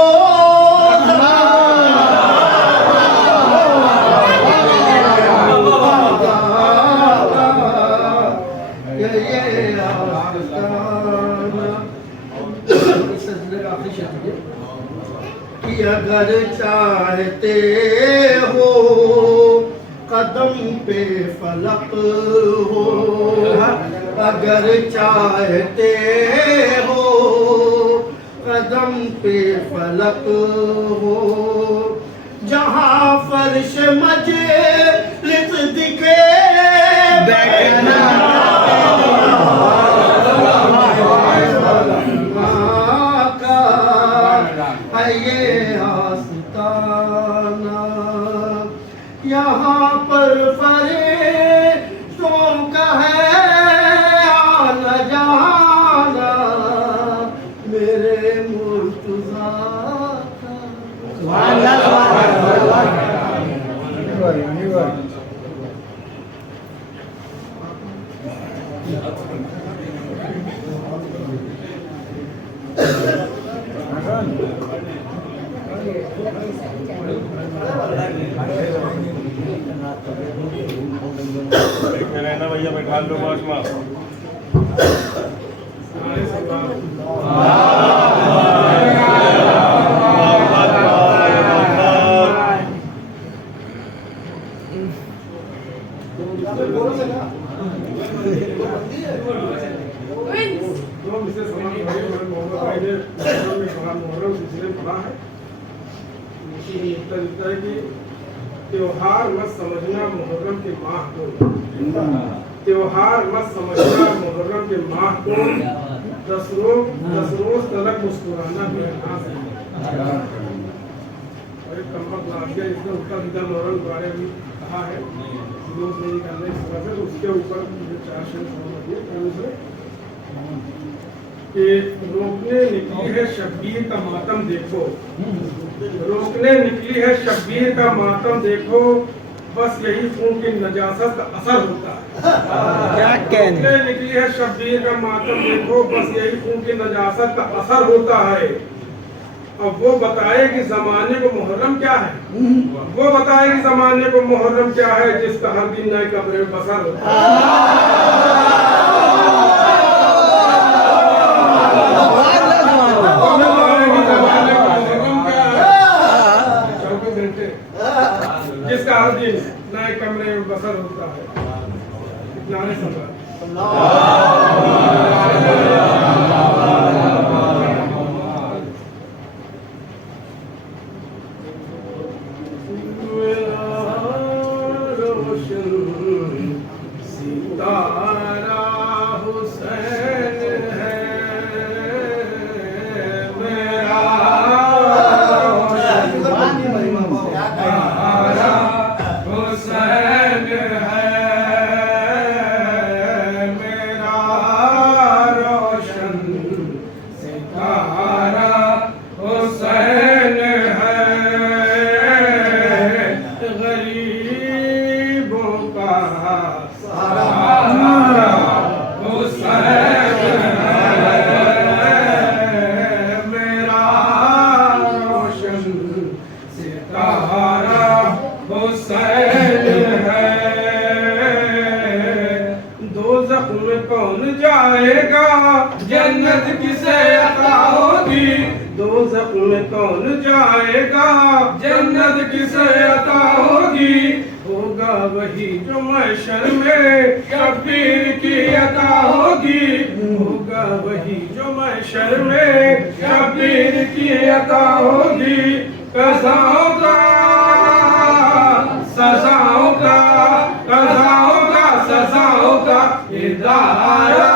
कि अगर चाहते हो कदम पे फलक हो, अगर चाहते हो कदम पे फलक हो, जहाँ फर्श मजलिस दिखे बैठना है ये आस्ताना, यहाँ पर फरिश्तों का है आना जाना, मेरे मुर्तज़ा का देखते रहना भैया, बैठा लो बस में। त्योहार मत समझना मुहर्रम के माह को, त्योहार मत समझना मुहर्रम के माह को, 10 रोज तलक मुस्कुराना बेनाज है। और एक कमबख्त लाफिया जिसने उल्टा सीधा मुहर्रम के बारे में कहा है, रोज नहीं करने की वजह से उसके ऊपर मुझे 4 शेर से कि रोकने निकली है शब्बीर का मातम देखो, रोकने निकली है शब्बीर का मातम देखो, बस यही खून की नजासत का असर होता है। रोकने निकली है शब्बीर का मातम देखो, बस यही खून की नजासत का असर होता है। अब वो बताए कि जमाने को मुहर्रम क्या है, वो बताए कि जमाने को मुहर्रम क्या है, जिसका हर दिन नए कब्र में बसर होता है। जिसका हर दिन नए कमरे में बसर होता है। नारे सल्लल्लाहु सितारा हुसैन है मेरा, हुसैन है मेरा रोशन सितारा, हुसैन है गरीबों का सहारा, हुसैन है मेरा रोशन सितारा, हुसैन है। दोज़ख में कौन जाएगा, जन्नत किसे अता होगी, दोज़ख में कौन जाएगा, जन्नत किसे अता होगी, होगा वही जो महशर में शब्बीर की अता होगी, होगा वही जो महशर में शब्बीर की अता होगी। कज़ाओं का सजाओं का, कज़ाओं का सजाओं का इदारा,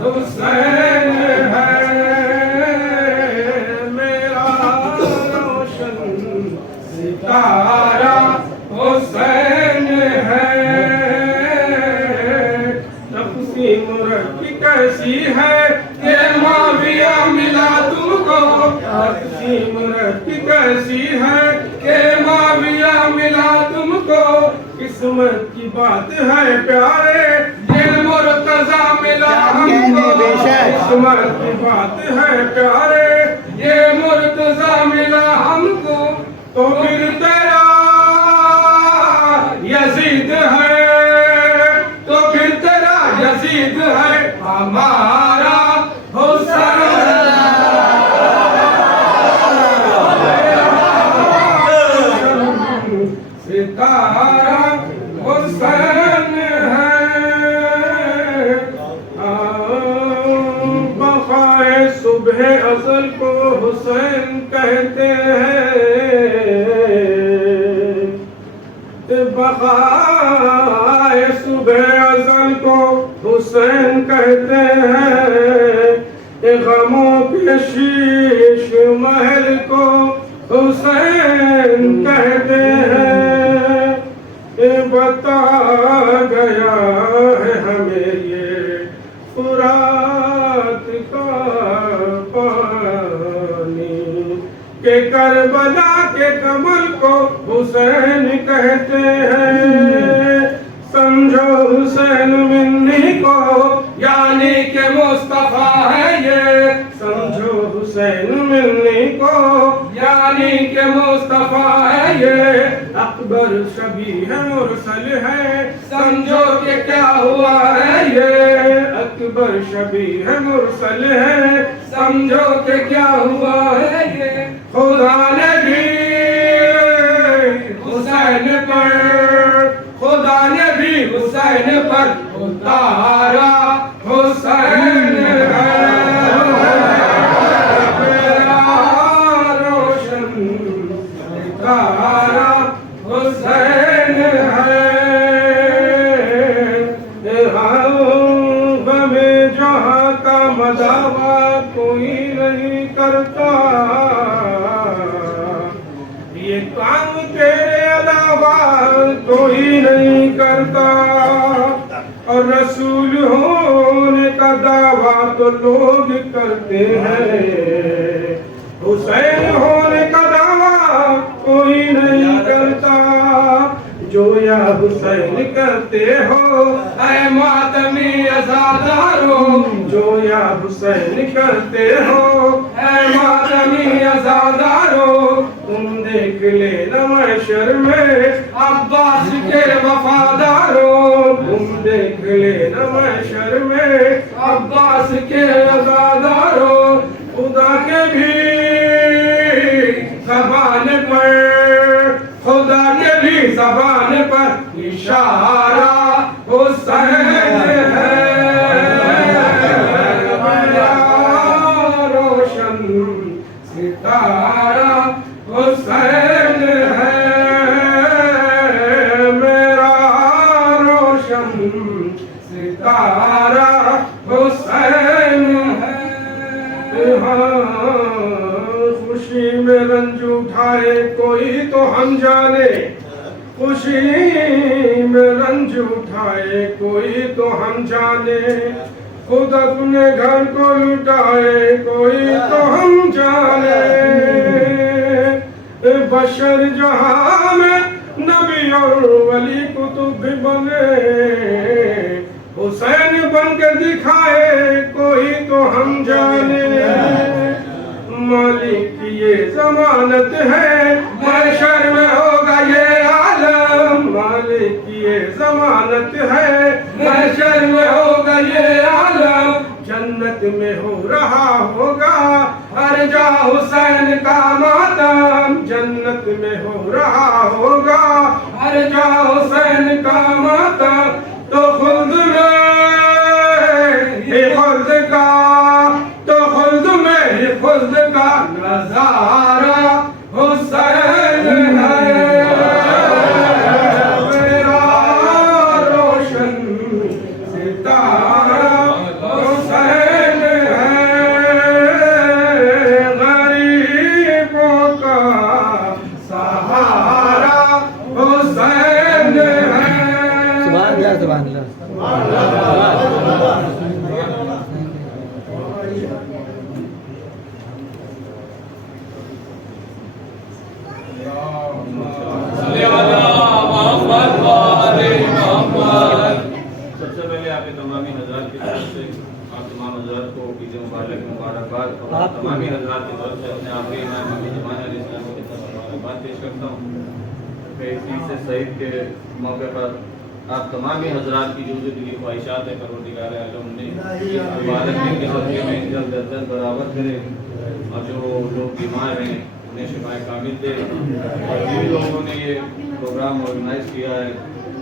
हुसैन है मेरा रोशन सितारा, हुसैन है। तक़सीम रखी कैसी है कि माविया मिला तुमको, तक़सीम रखी कैसी है कि माविया मिला तुमको, किस्मत की बात है प्यारे ये मुर्तज़ा मिला हमको, किस्मत की बात है प्यारे ये मुर्तज़ा मिला हमको, तो फिर तेरा यजीद है, तो फिर तेरा यजीद है हमारा हुसैन सितारा, हुसैन है। बखाए सुबह अज़ल को हुसैन कहते हैं, बखाए सुबह अज़ल को हुसैन कहते हैं, गमों के शीश महल को हुसैन कहते हैं। बता गया है हमें ये फुरात का पानी के करबला के कमल को हुसैन कहते हैं। समझो हुसैन मिन्नी को यानी के मुस्तफा है ये, समझो हुसैन मिलने को, यानी के मुस्तफा है ये, अकबर शबी है मुरसल है, समझो कि क्या हुआ है ये, अकबर शबी है मुरसल है, समझो कि क्या हुआ है ये। खुदा ने भी हुसैन पर, खुदा ने भी हुसैन पर उतारा हुसैन है मेरा रोशन सितारा, हुसैन है हमें जहाँ का मदावा कोई नहीं करता, ये काम तेरे अलावा कोई नहीं करता, और रसूल होने का दावा तो लोग करते हैं, हुसैन होने का दावा कोई नहीं करता। जो या हुसैन करते हो ऐ मातमी अज़ादारो, जो या हुसैन करते हो ऐ मातमी अज़ादारो, तुम देख लेना महशर में अब्बास के वफादारो, तुम देख लेना महशर में अब्बास के वफादारो। खुदा के भी ज़बान पर, खुदा के भी ज़बान पर इशारा हुसैन है मेरा रोशन सितारा, हुसैन है मेरा रोशन सितारा, हुसैन है। खुशी में रंज उठाए कोई तो हम जाने, खुशी में रंज उठाए कोई तो हम जाने, खुद अपने घर को लुटाए कोई तो हम जाने, बशर जहां में नबी और वली कुतुब भी बने, हुसैन बन के दिखाए कोई तो हम जाने, मालिक की ये जमानत है महशर में होगा ये आलम, मालिक की ये जमानत है महशर में होगा ये आलम, जन्नत में हो रहा होगा हर जा हुसैन का मातम, जन्नत में हो रहा होगा हर जा हुसैन का मातम। तो खुल्द में ये खुल्द का, तो खुल्द में ये खुल्द का नजारा हुसैन है मेरा रोशन सितारा, हुसैन है गरीबों का सहारा, हुसैन है। सबसे पहले आपके तमामी हजरात की तरफ से आप तमाम हजरात को ईद मुबारक मुबारकबाद, और तमामी हजरात की तरफ से अपने आपके इमाम अमीर जमाना इस्लामी की तरफ मुबारकबाद पेश करता हूँ कि इसी से शहीद के मौके पर आप तमामी हजरात की जो जो दिली ख्वाहिशात है परवरदिगार आलम ने इस मुबारक दिन के सदक़े में जल्द अज जल्द बराबर करे, और जो लोग बीमार हैं उन्हें शिफाए कामिल दे, और जिन लोगों ने ये प्रोग्राम ऑर्गेनाइज किया है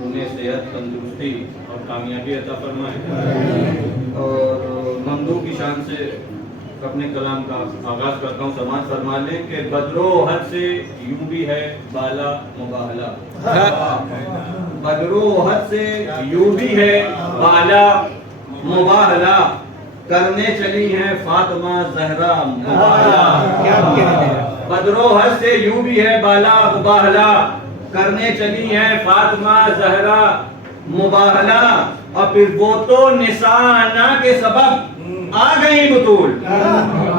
उन्हें सेहत तंदुरुस्ती और कामयाबी अता फरमाए। और ममदू की शान से अपने कलाम का आगाज करता हूँ। समाज फरमा लें कि बदरो हद से यूं भी है बाला मुबाहला, बदरो हद से यूं भी है बाला मुबाहला, करने चली हैं फातिमा जहरा मुबाहला। बदरो हद से यूं भी है बाला मुबाहला, करने चली हैं फातिमा जहरा मुबाहला, और फिर वो तो निशाना के सबब आ गई बुतूल,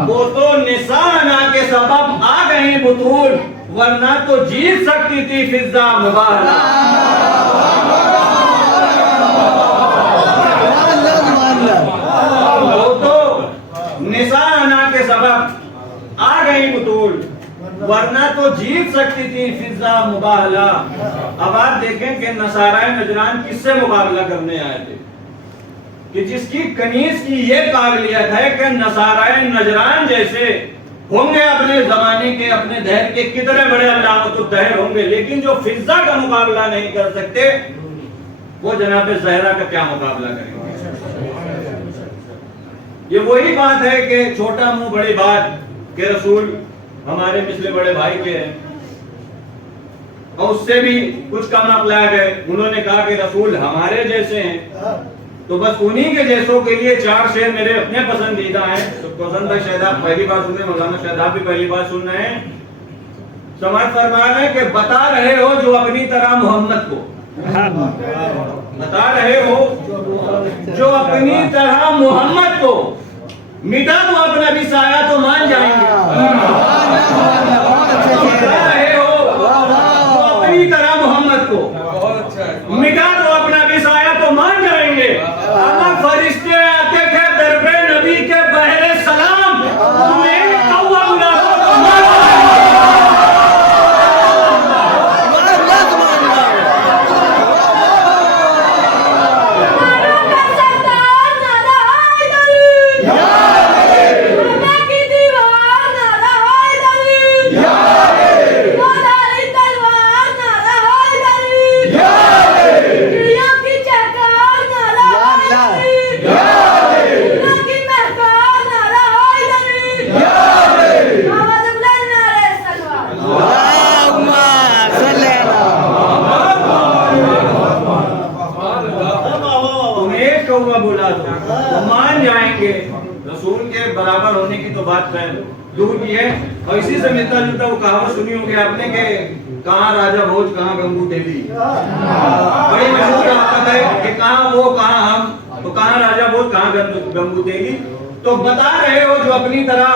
वो तो निशाना के सबब आ गई बुतूल, वरना तो जीत सकती थी फिजा मुबाहला। वो तो निशाना के सबब वरना तो जीत सकती थी फिजा मुबाहला। अब आप देखें कि नसाराए नजरान किससे मुकाबला करने आए थे कि जिसकी कनीज की ये काबिलियत है कि नसाराए नजरान जैसे होंगे अपने जमाने के, अपने दहर के कितने बड़े अल्लामतुल दहर होंगे, लेकिन जो फिजा का मुकाबला नहीं कर सकते वो जनाब ज़हरा का क्या मुकाबला करेंगे। ये वही बात है कि छोटा मुंह बड़ी बात के रसूल हमारे पिछले बड़े भाई के हैं और उससे भी कुछ कम अखला गए। उन्होंने कहा कि रसूल हमारे जैसे हैं, तो बस उन्हीं के जैसों के लिए 4 शेर मेरे अपने पसंदीदा हैं। तो पसंद है, शायद आप पहली बार सुने, मौलाना शायद आप भी पहली बार सुन रहे हैं। समाज फरमान है कि बता रहे हो जो अपनी तरह मोहम्मद को, बता रहे हो जो अपनी तरह मोहम्मद को, मिटा दो अपना भी साया तो मान जाएंगे। बता रहे हो जो अपनी तरह मोहम्मद को, मिटा दो अपना भी साया तो मान जाएंगे। अगर फरिश्ते आते थे दरबे नबी के बहरे सलाम, तुम्हें कौवा बुला बुला दो तो मान जाएंगे। रसूल के बराबर होने की तो बात दूर की है। और इसी से मिलता जुलता वो कहावत सुनी होगी आपने कि कहाँ राजा भोज कहाँ गंगू तेली, बड़ी मशहूर कहावत है कि कहाँ वो कहाँ हम, तो कहाँ राजा भोज कहाँ गंगू तेली। तो बता रहे हो जो अपनी तरह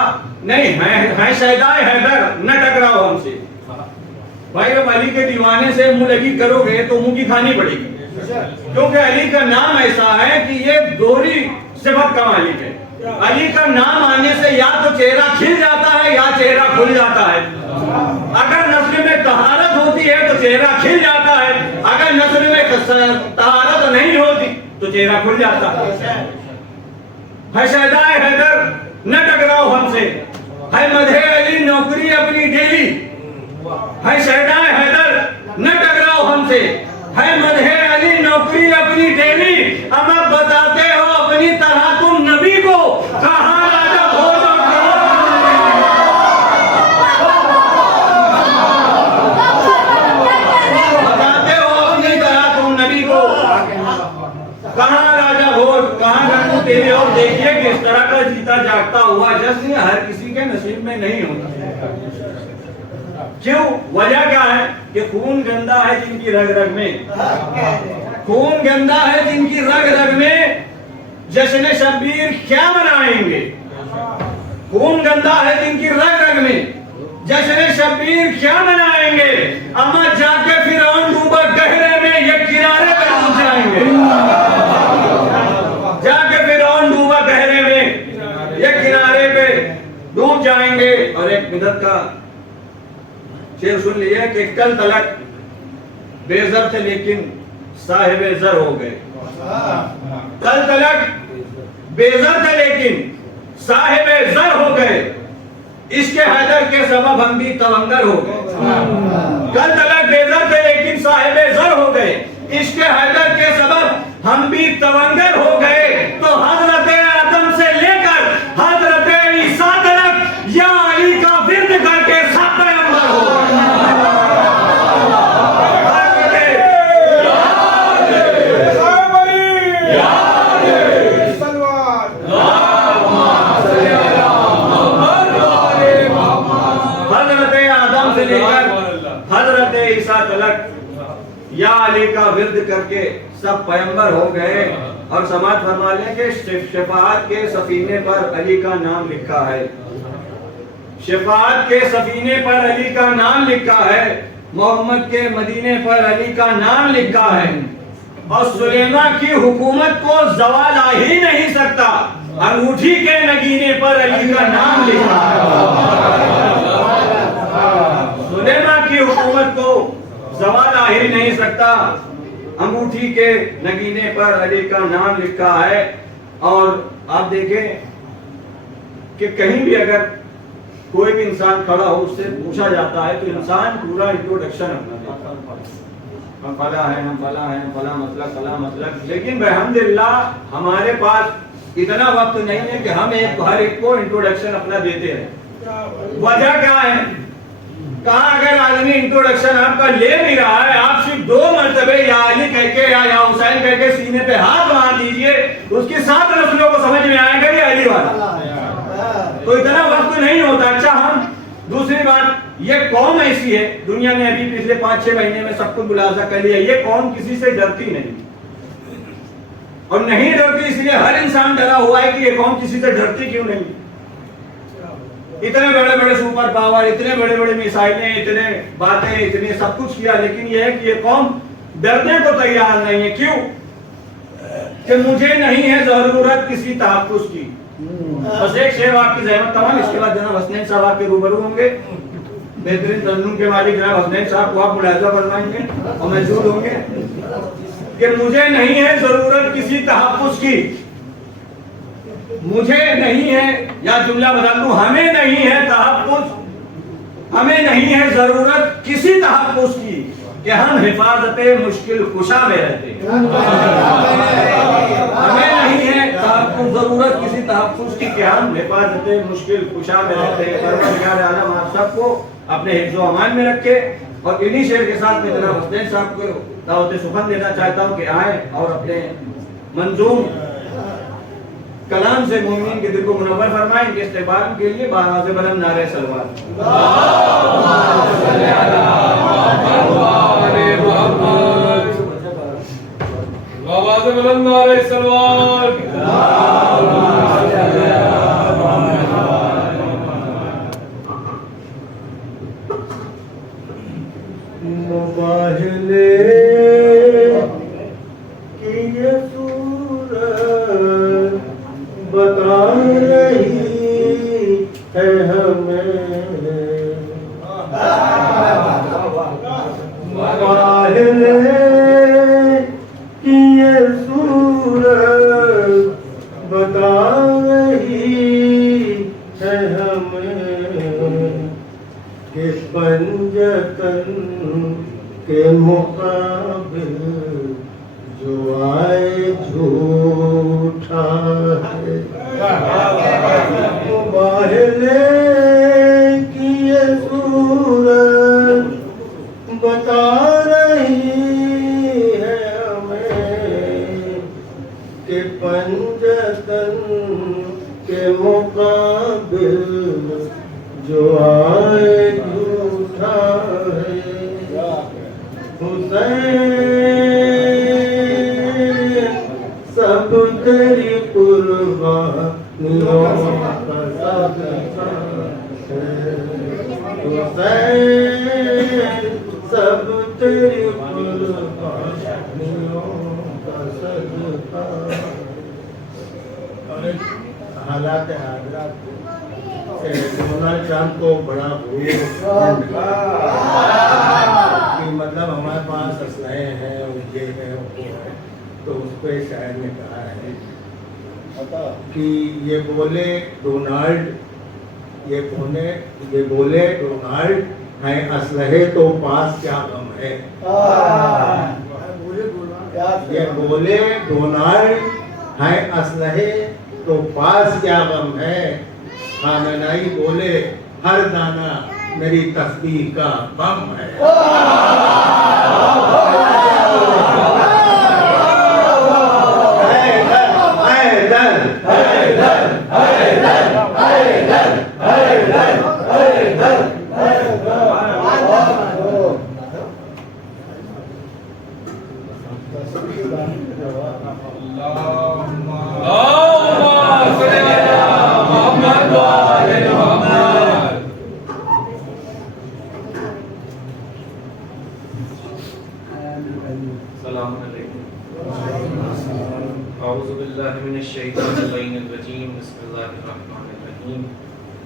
नहीं है शहदाए हैदर, न टकराओ हमसे। भाई अब अली के दीवाने से मुंह लगी करोगे तो मुंह की खानी पड़ेगी, क्योंकि अली का नाम ऐसा है कि ये दोहरी सिफत का मालिक है। अली का नाम आने से या तो चेहरा खिल जाता है या चेहरा खुल जाता है। अगर नस्ल में तहारत होती है तो चेहरा खिल जाता है, अगर नस्ल में तहारत नहीं होती तो चेहरा खुल जाता है। शहदाए हैदर न टकराओ हमसे, है मधे अली नौकरी अपनी डेली। है शहदाए हैदर न टकराओ हमसे, है मधे अली नौकरी अपनी डेली। अब आप बताते हो अपनी तरह तुम नबी को, कहाँ राजा भोज और बताते हो अपनी तरह तुम नबी को, कहाँ राजा भोज कहाँ गंगू तेरे। और देखिए कि इस तरह का जीता जागता हुआ जश्न हर किसी के नसीब में नहीं होता। क्यों? वजह क्या है कि खून गंदा है जिनकी रग रग में, खून गंदा है जिनकी रग रग में, जश्न शब्बीर क्या मनाएंगे। खून गंदा है जिनकी रग रग में, जश्न शब्बीर क्या मनाएंगे। अमा जाके फिरौन डूबा गहरे में ये किनारे पे डूब जाएंगे। जाके फिरौन डूबा गहरे में ये किनारे पे डूब जाएंगे। और एक मिदत का शेर सुन लिया कि कल तलक बेज़र थे लेकिन साहिब ज़र हो गए। कल तलक बेज़र थे लेकिन साहिब ज़र हो गए, इसके हैदर के सबब हम भी तवंगर हो गए। कल तलक बेज़र थे लेकिन साहिब ज़र हो गए, इसके हैदर के सबब हम भी तवंगर हो गए। तो हजरत आदम से लेकर हजरत ईसा तक या अली का विर्द करके सब पैगंबर हो गए। हजरत ईसा तलक या अली का विर्द करके सब पैगंबर हो गए। और समाज फरमा लें कि शफाअत के सफीने पर अली का नाम लिखा है, शफाअत के सफीने पर अली का नाम लिखा है, मोहम्मद के मदीने पर अली का नाम लिखा है। और सुलेमा की हुकूमत को जवाल आ ही नहीं सकता, अंगूठी के नगीने पर अली का नाम लिखा है। सकता। अंगूठी के नगीने पर अली का नाम लिखा है। और आप देखें कि कहीं भी अगर कोई भी इंसान खड़ा हो, उससे पूछा जाता है तो इंसान पूरा इंट्रोडक्शन अपना देता है। हम फला है, हम फला है, हम फला मसलक, फला मसलक। लेकिन अल्हम्दुलिल्लाह हमारे पास इतना वक्त नहीं है कि हम हर एक को इंट्रोडक्शन अपना देते हैं। वजह क्या है? कहा अगर आदमी इंट्रोडक्शन आपका ले भी रहा है, आप सिर्फ 2 मरतबे या अली कह के या हुसैन कह के सीने पे हाथ मार दीजिए, उसकी 7 नस्लों को समझ में आएगा ये अली वाला। तो इतना वक्त नहीं होता। अच्छा, हम दूसरी बात, ये कौम ऐसी है दुनिया में, अभी पिछले 5-6 महीने में सब कुछ मुलाजा कर लिया, ये कौम किसी से डरती नहीं। और नहीं डरती इसलिए हर इंसान डरा हुआ है कि ये कौम किसी से डरती क्यों नहीं। इतने बड़े बड़े सुपर पावर, इतने बड़े बड़े मिसाइलें, इतने बातें, इतने सब कुछ किया, लेकिन यह है कि ये कौम डरने को तैयार नहीं है। क्यों? कि मुझे नहीं है जरूरत किसी तहफ्फुज़ की। बस एक शेर आपकी ज़हमत तमाम, इसके बाद जनाब हसनैन साहब आपके रूबरू होंगे। बेहतरीन तन्नून के मालिक जनाब हसनैन साहब को आप मुलाजा फरमाएंगे और मौजूद होंगे कि मुझे नहीं है जरूरत किसी तहफ्फुज़ की, मुझे नहीं है, या जुमला बदल दूं, हमें नहीं है तहफ्फुज़, हमें नहीं है जरूरत किसी तहफ्फुज़ की कि हम हिफाजते मुश्किल कुशा में रहते हैं। हमें नहीं है जरूरत किसी तहफ्फुज़ की कि हम हिफाजते मुश्किल कुशा में रहते हैं। परवरदिगार आलम आप सबको अपने हिफ्ज़ो अमान में रखे। और इन्हीं शेर के साथ में जनाब हसनैन साहब को दावत सुखन देना चाहता हूँ कि आए और अपने मंजूम कलाम से मोमिन के दिल को मुनव्वर फरमाएं। इनके इस्तेमाल के लिए बाज़ बुलंद नारे सलवात। आवाज़ बुलंद नारे सलवात। मुबाहिले की ये सूरत बता रही है हमें, मुबाहिले की ये सूरत बता रही है हमें कि पंजतन के मुकाबिल जो आए झूठा है। मुबाहिले की ये सूरत बता रही है हमें कि पंजतन के मुकाबिल जो आए झूठा है। हुसैन सब तेरी कुर्बानियों का सदका है। हुसैन सब तेरी कुर्बानियों का सदका। हालात हाजरात डोनाल्ड ट्रंप को बड़ा कि मतलब हमारे पास असलहे हैं, उनके हैं, उनको है, तो उस पर शायर ने कहा है कि ये बोले डोनाल्ड हैं असलहे तो पास क्या गम है। ये बोले डोनाल्ड हैं असलहे तो पास क्या गम है। खामेनाई बोले हर दाना मेरी तस्बीह का बम है।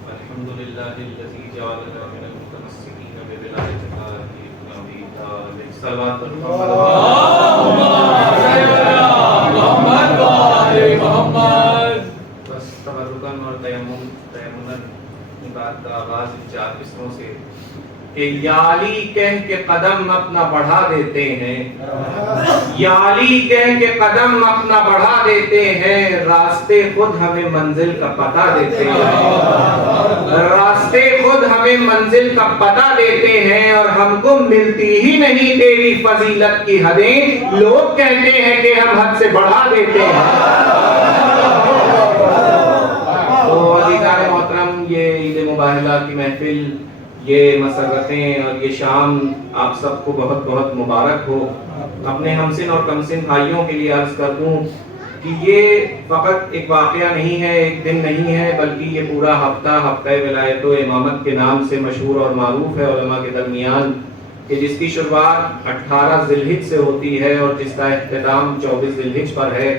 अल्हम्दुलिल्लाहिल्लज़ी जअलना मिनल मुतमस्सिकीन बिविलायतिही नबी सल्लल्लाहु अलैहि वसल्लम। बस तबरुकन और तयम्मुन की बात का आगाज इन 4 किस्मों से कि याली कह के कदम अपना बढ़ा देते हैं, याली कह के कदम अपना बढ़ा देते हैं, रास्ते खुद हमें मंजिल का पता देते हैं, रास्ते खुद हमें मंजिल का पता देते हैं, और हमको मिलती ही नहीं तेरी फजीलत की हदें, लोग कहते हैं कि हम हद से बढ़ा देते हैं। तो अज़ीज़ान मोहतरम, ये ईद मुबाहिला की महफिल, ये मसरतें और ये शाम आप सबको बहुत बहुत मुबारक हो। अपने हमसिन और कमसिन भाइयों के लिए अर्ज कर दूं कि ये फ़कत एक वाक़या नहीं है, एक दिन नहीं है, बल्कि ये पूरा हफ्ता विलायत व इमामत के नाम से मशहूर और मारूफ है उलमा के दरमियान, कि जिसकी शुरुआत 18 ज़िलहिज से होती है और जिसका इख्तिताम 24 ज़िलहिज पर है,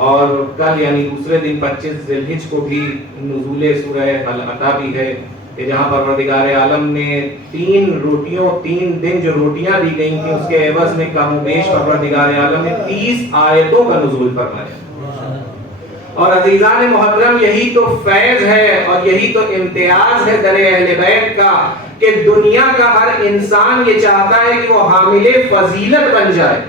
और कल यानी दूसरे दिन 25 ज़िलहिज को भी नुज़ूल सूरह अल अता भी है, कि जहाँ परवरदिगार आलम ने 3 दिन जो रोटियां दी गई थी उसके एवज में कमोबेश परवरदिगार आलम ने 30 आयतों का नुज़ूल फरमाया। और अज़ीज़ान मोहतरम, यही तो फैज़ है और यही तो इम्तियाज है दर अहले बैत का, कि दुनिया का हर इंसान ये चाहता है कि वो हामिले फजीलत बन जाए,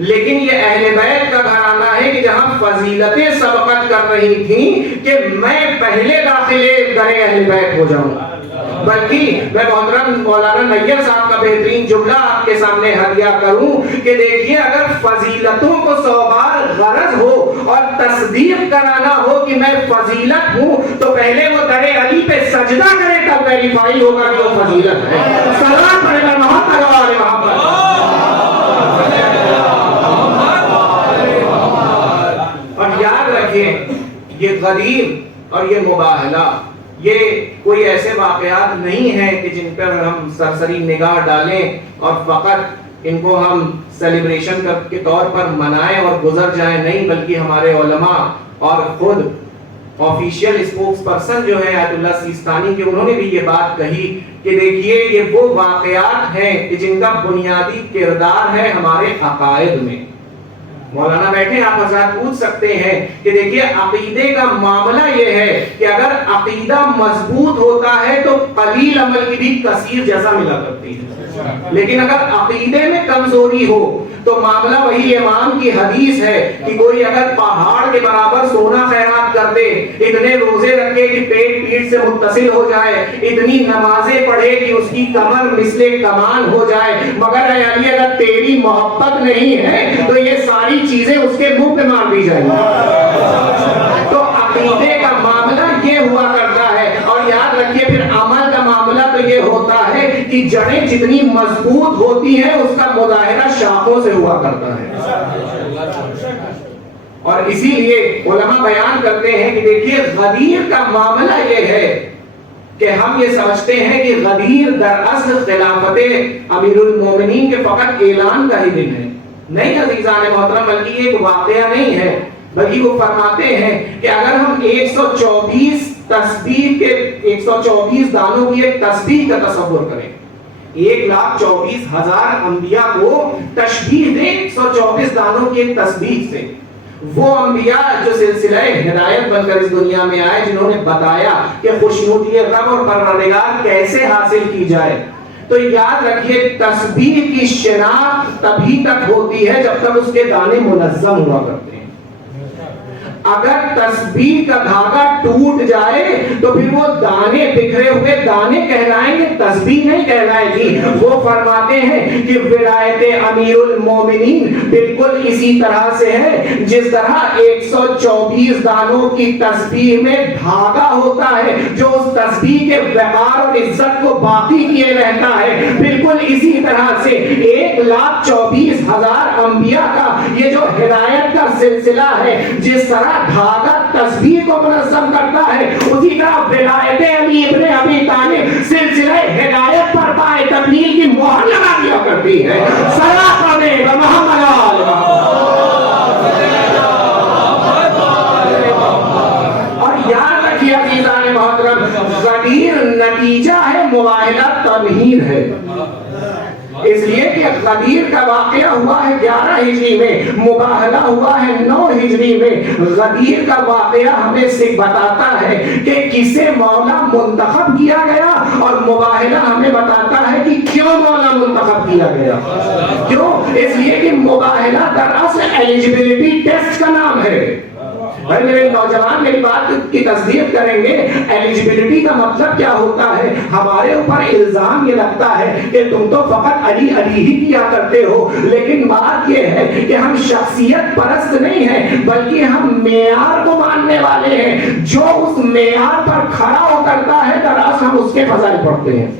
लेकिन ये अहले बैत का घराना है कि जहां फजीलतें सबकत कर रही थी कि मैं पहले दाखिले दरे अहले बैत हो जाऊं, बल्कि मैं मोहतरम मौलाना नैयर साहब का बेहतरीन जुमला आपके सामने हदिया करूं कि देखिए, अगर फजीलतों को 100 बार गरज हो और तस्दीक कराना हो कि मैं फजीलत हूं, तो पहले वो दरे अली पे सजदा करे, तब वेरीफाई होगा कि वो फजीलत है। सलाम पढ़ेगा मोहम्मद वाले मोहम्मद। और याद रखें, ये गदीर और ये मुबाहला, ये कोई ऐसे वाक़यात नहीं है कि जिन पर हम सरसरी निगाह डालें और फ़कत इनको हम सेलिब्रेशन के तौर पर मनाएं और गुजर जाएं, नहीं, बल्कि हमारे उलमा और खुद ऑफिशियल स्पोक्स पर्सन जो है आयतुल्लाह सिस्तानी के, उन्होंने भी ये बात कही कि देखिए, ये वो वाक़यात हैं कि जिनका बुनियादी किरदार है हमारे अकायद में। मौलाना बैठे, आप हज़रात पूछ सकते हैं कि देखिए, अकीदे का मामला ये है कि अगर अकीदा मजबूत होता है तो कलील अमल की भी कसीर जैसा मिला करती है, लेकिन अगर अकीदे में कमजोरी हो तो मामला वही इमाम की हदीस है कि कोई अगर पहाड़ के बराबर सोना खैरात कर दे, इतने रोजे रखे कि पेट पीठ से मुत्तसिल हो जाए, इतनी नमाजें पढ़े कि उसकी कमर मिसले कमान हो जाए, मगर अली अगर तेरी मोहब्बत नहीं है तो ये सारी चीजें उसके मुंह पे मार दी जाएंगी। तो अकीदे का मामला ये हुआ करता है। और याद रखिए, फिर अमल का मामला तो ये होता है कि जड़ें जितनी मजबूत होती हैं उसका मुजाहिरा शाखों से हुआ करता है। और इसीलिए उलमा बयान करते हैं कि देखिए, गदीर का मामला ये है कि हम ये समझते हैं कि गदीर दरअसल खिलाफत अमीरुल मोमिनीन के फकत ऐलान का ही दिन है। नहीं अज़ीज़ान मोहतरम, बल्कि ये एक वाक़या नहीं है, बल्कि वो फरमाते हैं कि अगर हम 124 तस्बीह के 124 दानों की एक तस्बीह का तसव्वुर करें, 1,24,000 अंबिया को तशबीह दें 124 दानों की एक तस्बीह से, वो अंबिया जो सिलसिला हिदायत बनकर इस दुनिया में आए, जिन्होंने बताया कि खुशनुदी रब और परवरदिगार कैसे हासिल की जाए, तो याद रखिए, तस्बीह की शिनाख्त तभी तक होती है जब तक उसके दाने मुनज़्ज़म हुआ करते हैं। अगर तस्बीह का धागा टूट जाए तो फिर वो दाने, बिखरे हुए दाने कहलाएंगे, तस्बीह नहीं कहलाएगी। वो फरमाते हैं कि विलायत अमीरुल मोमिनीन बिल्कुल इसी तरह से है जिस तरह 124 दानों की तस्बीह में धागा होता है जो उस तस्बीह के वक़ार और इज्जत को बाकी किए रहता है, बिल्कुल इसी तरह से 1,24,000 अंबिया का ये जो हिदायत का सिलसिला है, जिस तरह धागा तस्बीह को मुनज़्ज़म करता है, उसी तरह विलायत अली इब्ने अबी तालिब सिलसिला हिदायत पर पाए तब्लीग की मोहर लगा दिया करती है। सलात पढ़े मोहम्मद और याद रखिए अज़ीज़ान मोहतरम, गदीर नतीजा है, मुवाहिला तमहीद है। इसलिए कि गदीर का वाकया हुआ है 11 हिजरी में, मुबाहला हुआ है 9 हिजरी में। गदीर का वाकया हमें सिर्फ बताता है कि किसे मौला मुंतखब किया गया, और मुबाहला हमें बताता है कि क्यों मौला मुंतखब किया गया। क्यों? इसलिए कि मुबाहला दरअसल एलिजिबिलिटी टेस्ट का नाम है। भाई मेरे नौजवान मेरी बात की तस्दीक करेंगे। एलिजिबिलिटी का मतलब क्या होता है? हमारे ऊपर इल्जाम ये लगता है कि तुम तो फकत अली अली ही किया करते हो, लेकिन बात ये है कि हम शख्सियत परस्त नहीं है, बल्कि हम मेयार को मानने वाले हैं। जो उस मेयार पर खड़ा उतरता है दरअसल हम उसके फजाइल पढ़ते हैं।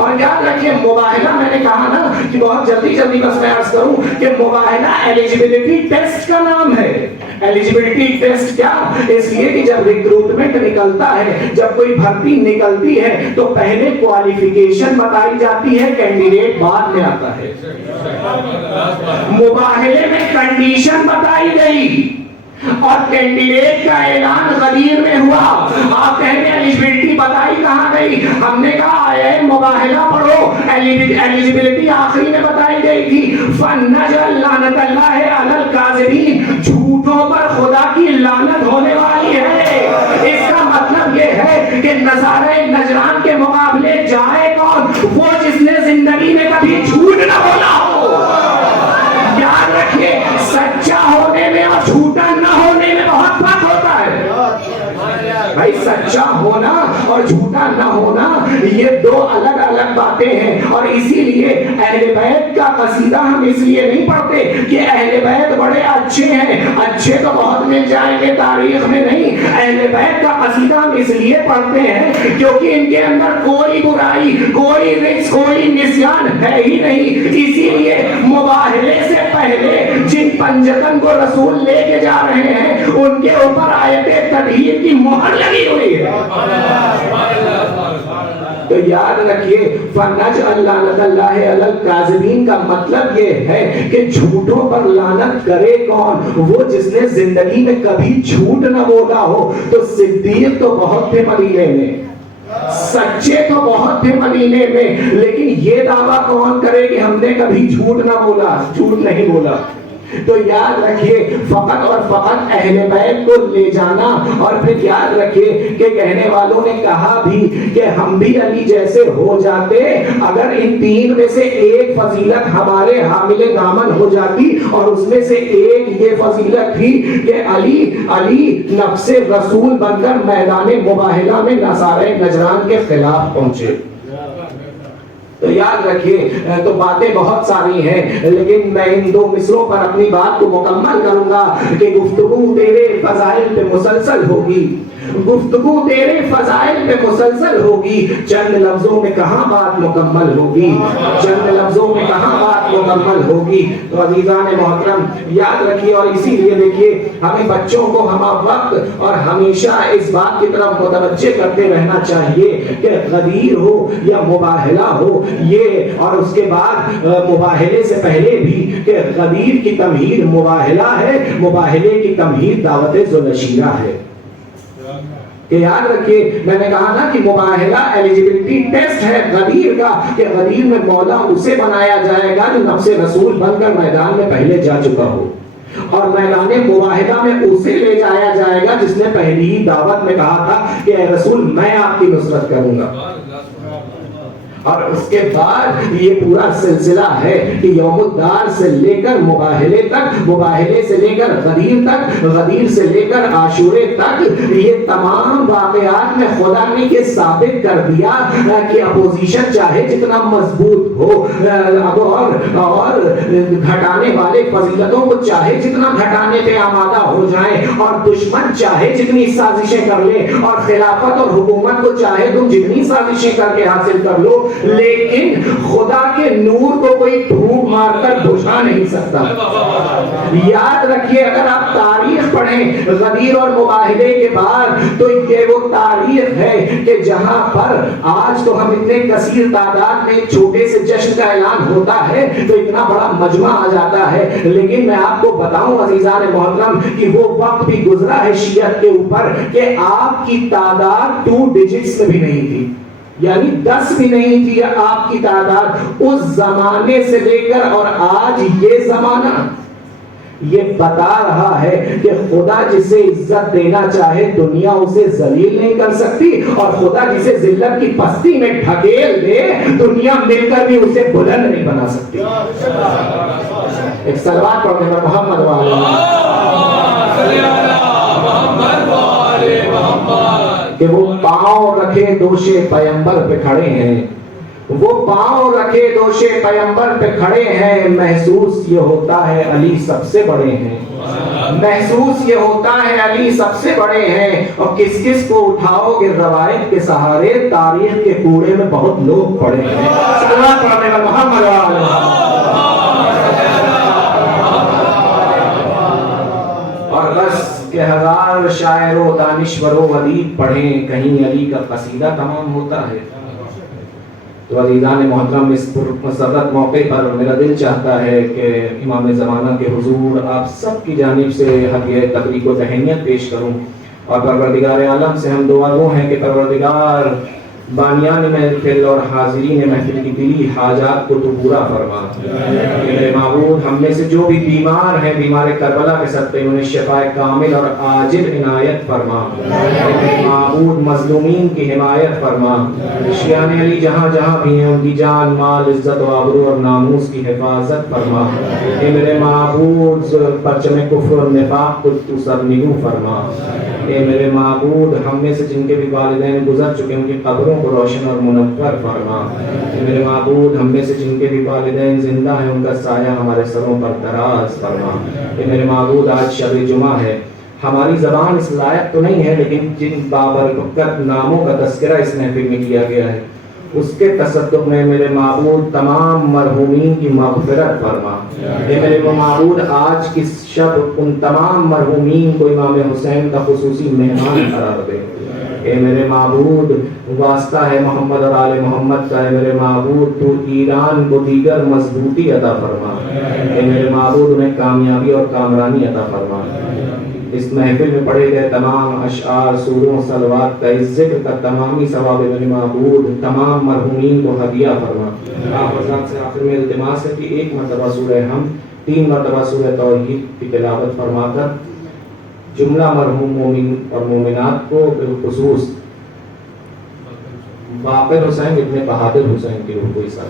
और याद रखिए मुबाहला, मैंने कहा ना कि बहुत जल्दी जल्दी बस मैं अर्ज करूं कि मुबाहला एलिजिबिलिटी टेस्ट का नाम है। एलिजिबिलिटी टेस्ट क्या? इसलिए कि जब रिक्रूटमेंट निकलता है, जब कोई भर्ती निकलती है, तो पहले क्वालिफिकेशन बताई जाती है, कैंडिडेट बाद में आता है। मुबाहले में कंडीशन बताई गई और कैंडिडेट का ऐलान गदीर में हुआ। आप कहेंगे एलिजिबिलिटी बताई कहां गई? हमने कहा आए मुबाहला पढ़ो, एलिजिबिलिटी आखिरी में बताई गई थी। फन्नजल लानतल्लाहि अलल काज़िबीन, झूठों पर खुदा की लानत होने वाली है। इसका मतलब ये है कि नज़ारे नजरान के मुकाबले जाए कौन? वो जिसने जिंदगी में कभी झूठ न बोला हो। याद रखिए, सच्चा होने में और झूठा न होने में बहुत फर्क होता है। भाई सच्चा होना और झूठा न होना ये दो अलग अलग बातें हैं। और इसीलिए अहले बैत का कसीदा हम इसलिए नहीं पढ़ते कि अहले बैत बड़े अच्छे हैं, अच्छे तो बहुत मिल जाएंगे तारीख में, नहीं। अहले बैत का कसीदा हम इसलिए पढ़ते हैं क्योंकि इनके अंदर कोई बुराई, कोई रिक्स, कोई निस्यान है ही नहीं। इसीलिए मुबाहले से पहले जिन पंजतन को रसूल लेके जा रहे हैं उनके ऊपर आयते तदहीर की मोहर लगी हुई है। तो याद रखिए, फन्नजअल लानतल्लाहि अलल काज़िबीन का मतलब ये है कि झूठों पर लानत करे कौन? वो जिसने जिंदगी में कभी झूठ न बोला हो। तो सिद्दीक तो बहुत थे मदीने में, सच्चे तो बहुत थे मदीने में, लेकिन ये दावा कौन करे कि हमने कभी झूठ ना बोला, झूठ नहीं बोला। तो याद रखिए, फकत और फकत अहले बैत को ले जाना। और फिर याद रखिए कि कहने वालों ने कहा भी कि हम भी अली जैसे हो जाते अगर इन तीन में से एक फजीलत हमारे हामिले दामन हो जाती। और उसमें से एक ये फजीलत थी कि अली नफ्से रसूल बनकर मैदान मुबाहला में नसारे नजरान के खिलाफ पहुंचे। तो याद रखिए, तो बातें बहुत सारी हैं, लेकिन मैं इन दो मिसरों पर अपनी बात को मुकम्मल करूंगा कि गुफ्तगू तेरे फजाइल पे मुसलसल होगी, गुफ्तगू तेरे फजाइल पे मुसलसल होगी। चंद लफ्जों में कहां बात मुकम्मल होगी, चंद लफ्जों में कहां बात मुकम्मल होगी। तो अज़ीज़ान मोहतरम याद रखिए, और इसीलिए देखिए हमें बच्चों को हम वक्त और हमेशा इस बात की तरफ मुतवज्जे करते रहना चाहिए कि गदीर हो या मुबाहला हो, ये और उसके बाद मुबाहले से पहले भी कि गदीर की तमहीद मुबाहला है, मुबाहले की तमहीद दावत ज़ुलशीरा है। कि याद रखिए, मैंने कहा ना कि मुबाहला एलिजिबिलिटी टेस्ट है गदीर का, कि गदीर में मौला उसे बनाया जाएगा जो नफ्से रसूल बनकर मैदान में पहले जा चुका हो, और मैदान मुबाहला में उसे ले जाया जाएगा जिसने पहली ही दावत में कहा था कि ए रसूल मैं आपकी नुसरत करूंगा। और उसके बाद ये पूरा सिलसिला है कि यौमुद्दार से लेकर मुबाहले तक, मुबाहले से लेकर गदीर तक, गदीर से लेकर आशूरे तक, ये तमाम वाक़यात में खुदा ने ये साबित कर दिया कि अपोजिशन चाहे जितना मजबूत हो और घटाने वाले फजीलतों को चाहे जितना घटाने पे आमादा हो जाए, और दुश्मन चाहे जितनी साजिशें कर ले, और खिलाफत और हुकूमत को चाहे तुम जितनी साजिशें करके हासिल कर लो, लेकिन खुदा के नूर को कोई फूंक मारकर बुझा नहीं सकता। याद रखिए, अगर आप तारीख पढ़ें गदीर और मुबाहले के बाद, तो ये वो तारीख है कि जहां पर आज तो हम इतने कसीर तादाद में छोटे से जश्न का ऐलान होता है तो इतना बड़ा मजमा आ जाता है, लेकिन मैं आपको बताऊं अज़ीज़ान मोहतरम कि वो वक्त भी गुजरा है शियत के ऊपर कि आपकी तादाद 2 डिजिट्स में भी नहीं थी। यानी 10 भी नहीं थी आपकी तादाद उस जमाने से लेकर और आज ये जमाना। ये बता रहा है कि खुदा जिसे इज्जत देना चाहे दुनिया उसे जलील नहीं कर सकती, और खुदा जिसे जिल्लत की पस्ती में ढकेल दे दुनिया मिलकर भी उसे बुलंद नहीं बना सकती। एक सलवात पढ़ने पर मोहम्मद कि वो पांव रखे दोषे पैगंबर पे खड़े हैं, वो पांव रखे दोषे पैगंबर पे खड़े हैं। महसूस ये होता है अली सबसे बड़े हैं, महसूस ये होता है अली सबसे बड़े हैं। और किस किस को उठाओगे रवायत के सहारे, तारीख के कूड़े में बहुत लोग पड़े हैं। सल्लल्लाहु अलैहि मोहम्मद। और बस के हजार शायरों दानिश्वरों अदीब पढ़ें, कहीं अली का कसीदा तमाम होता है। तो अज़ीज़ान मोहतरम, इस पुरमसरत मौके पर मेरा दिल चाहता है कि इमाम ज़माना के हुजूर आप सब की जानिब से हक़ तबरीक व तहनियत पेश करूँ, और परवरदिगार आलम से हम दुआ गो हैं कि परवरदिगार बानियान महफिल और हाजिरीन महफिल की दिली हाजात को तो पूरा फरमा। मेरे माबूद, हम में से जो भी बीमार हैं, बीमार करबला के सत्ते उन्हें शिफाए कामिल और आजिल इनायत फरमा। मेरे माबूद, मजलूमीन की हिमायत फरमा। शियान अली जहाँ जहाँ भी हैं उनकी जान माल इज्जत व आबरू और नामूस की हिफाजत फरमा। मेरे माबूद, परचम कुफ्र और निफाक को तू सरनिगू फरमा। मेरे माबूद, हम में से जिनके भी वालिदैन गुजर चुके उनकी कब्रों को रोशन और मुनव्वर फरमा। मेरे माबूद, हम में से जिनके भी वालिदैन जिंदा हैं उनका साया हमारे सरों पर दराज फरमा। मेरे माबूद, आज शब जुमा है, हमारी ज़बान इस लायक तो नहीं है, लेकिन जिन बाबरकत नामों का तस्करा इस महफिल में किया गया है उसके तसद्दुक़ में मेरे माबूद तमाम मरहूमीन की मग़फ़िरत फरमा। मेरे माबूद, आज की शब उन तमाम मरहूमीन को इमाम हुसैन का खुसूसी मेहमान करार दे। मेरे माबूद, वास्ता है मोहम्मद और आले मोहम्मद का, मेरे माबूद तू ईरान को दीगर मजबूती अता फरमा। मेरे माबूद, उन्हें कामयाबी और कामरानी अता फरमा। इस महफिल में पढ़े गए तमाम अशआर, सूरों, सलवात का इस जिक्र का तमामी सवाब मेरे माबूद तमाम मरहूमीन को हदिया फरमा। आप हज़रात से आखिर में इल्तिमास है कि एक मरतबा सूरह हम, 3 मरतबा सूरह तौहीद की तिलावत फरमाकर जुमला मरहूम मोमिन और मोमिनात को बिलखुसूस बाक़िर हुसैन इब्ने बहादुर हुसैन की रूह को इसा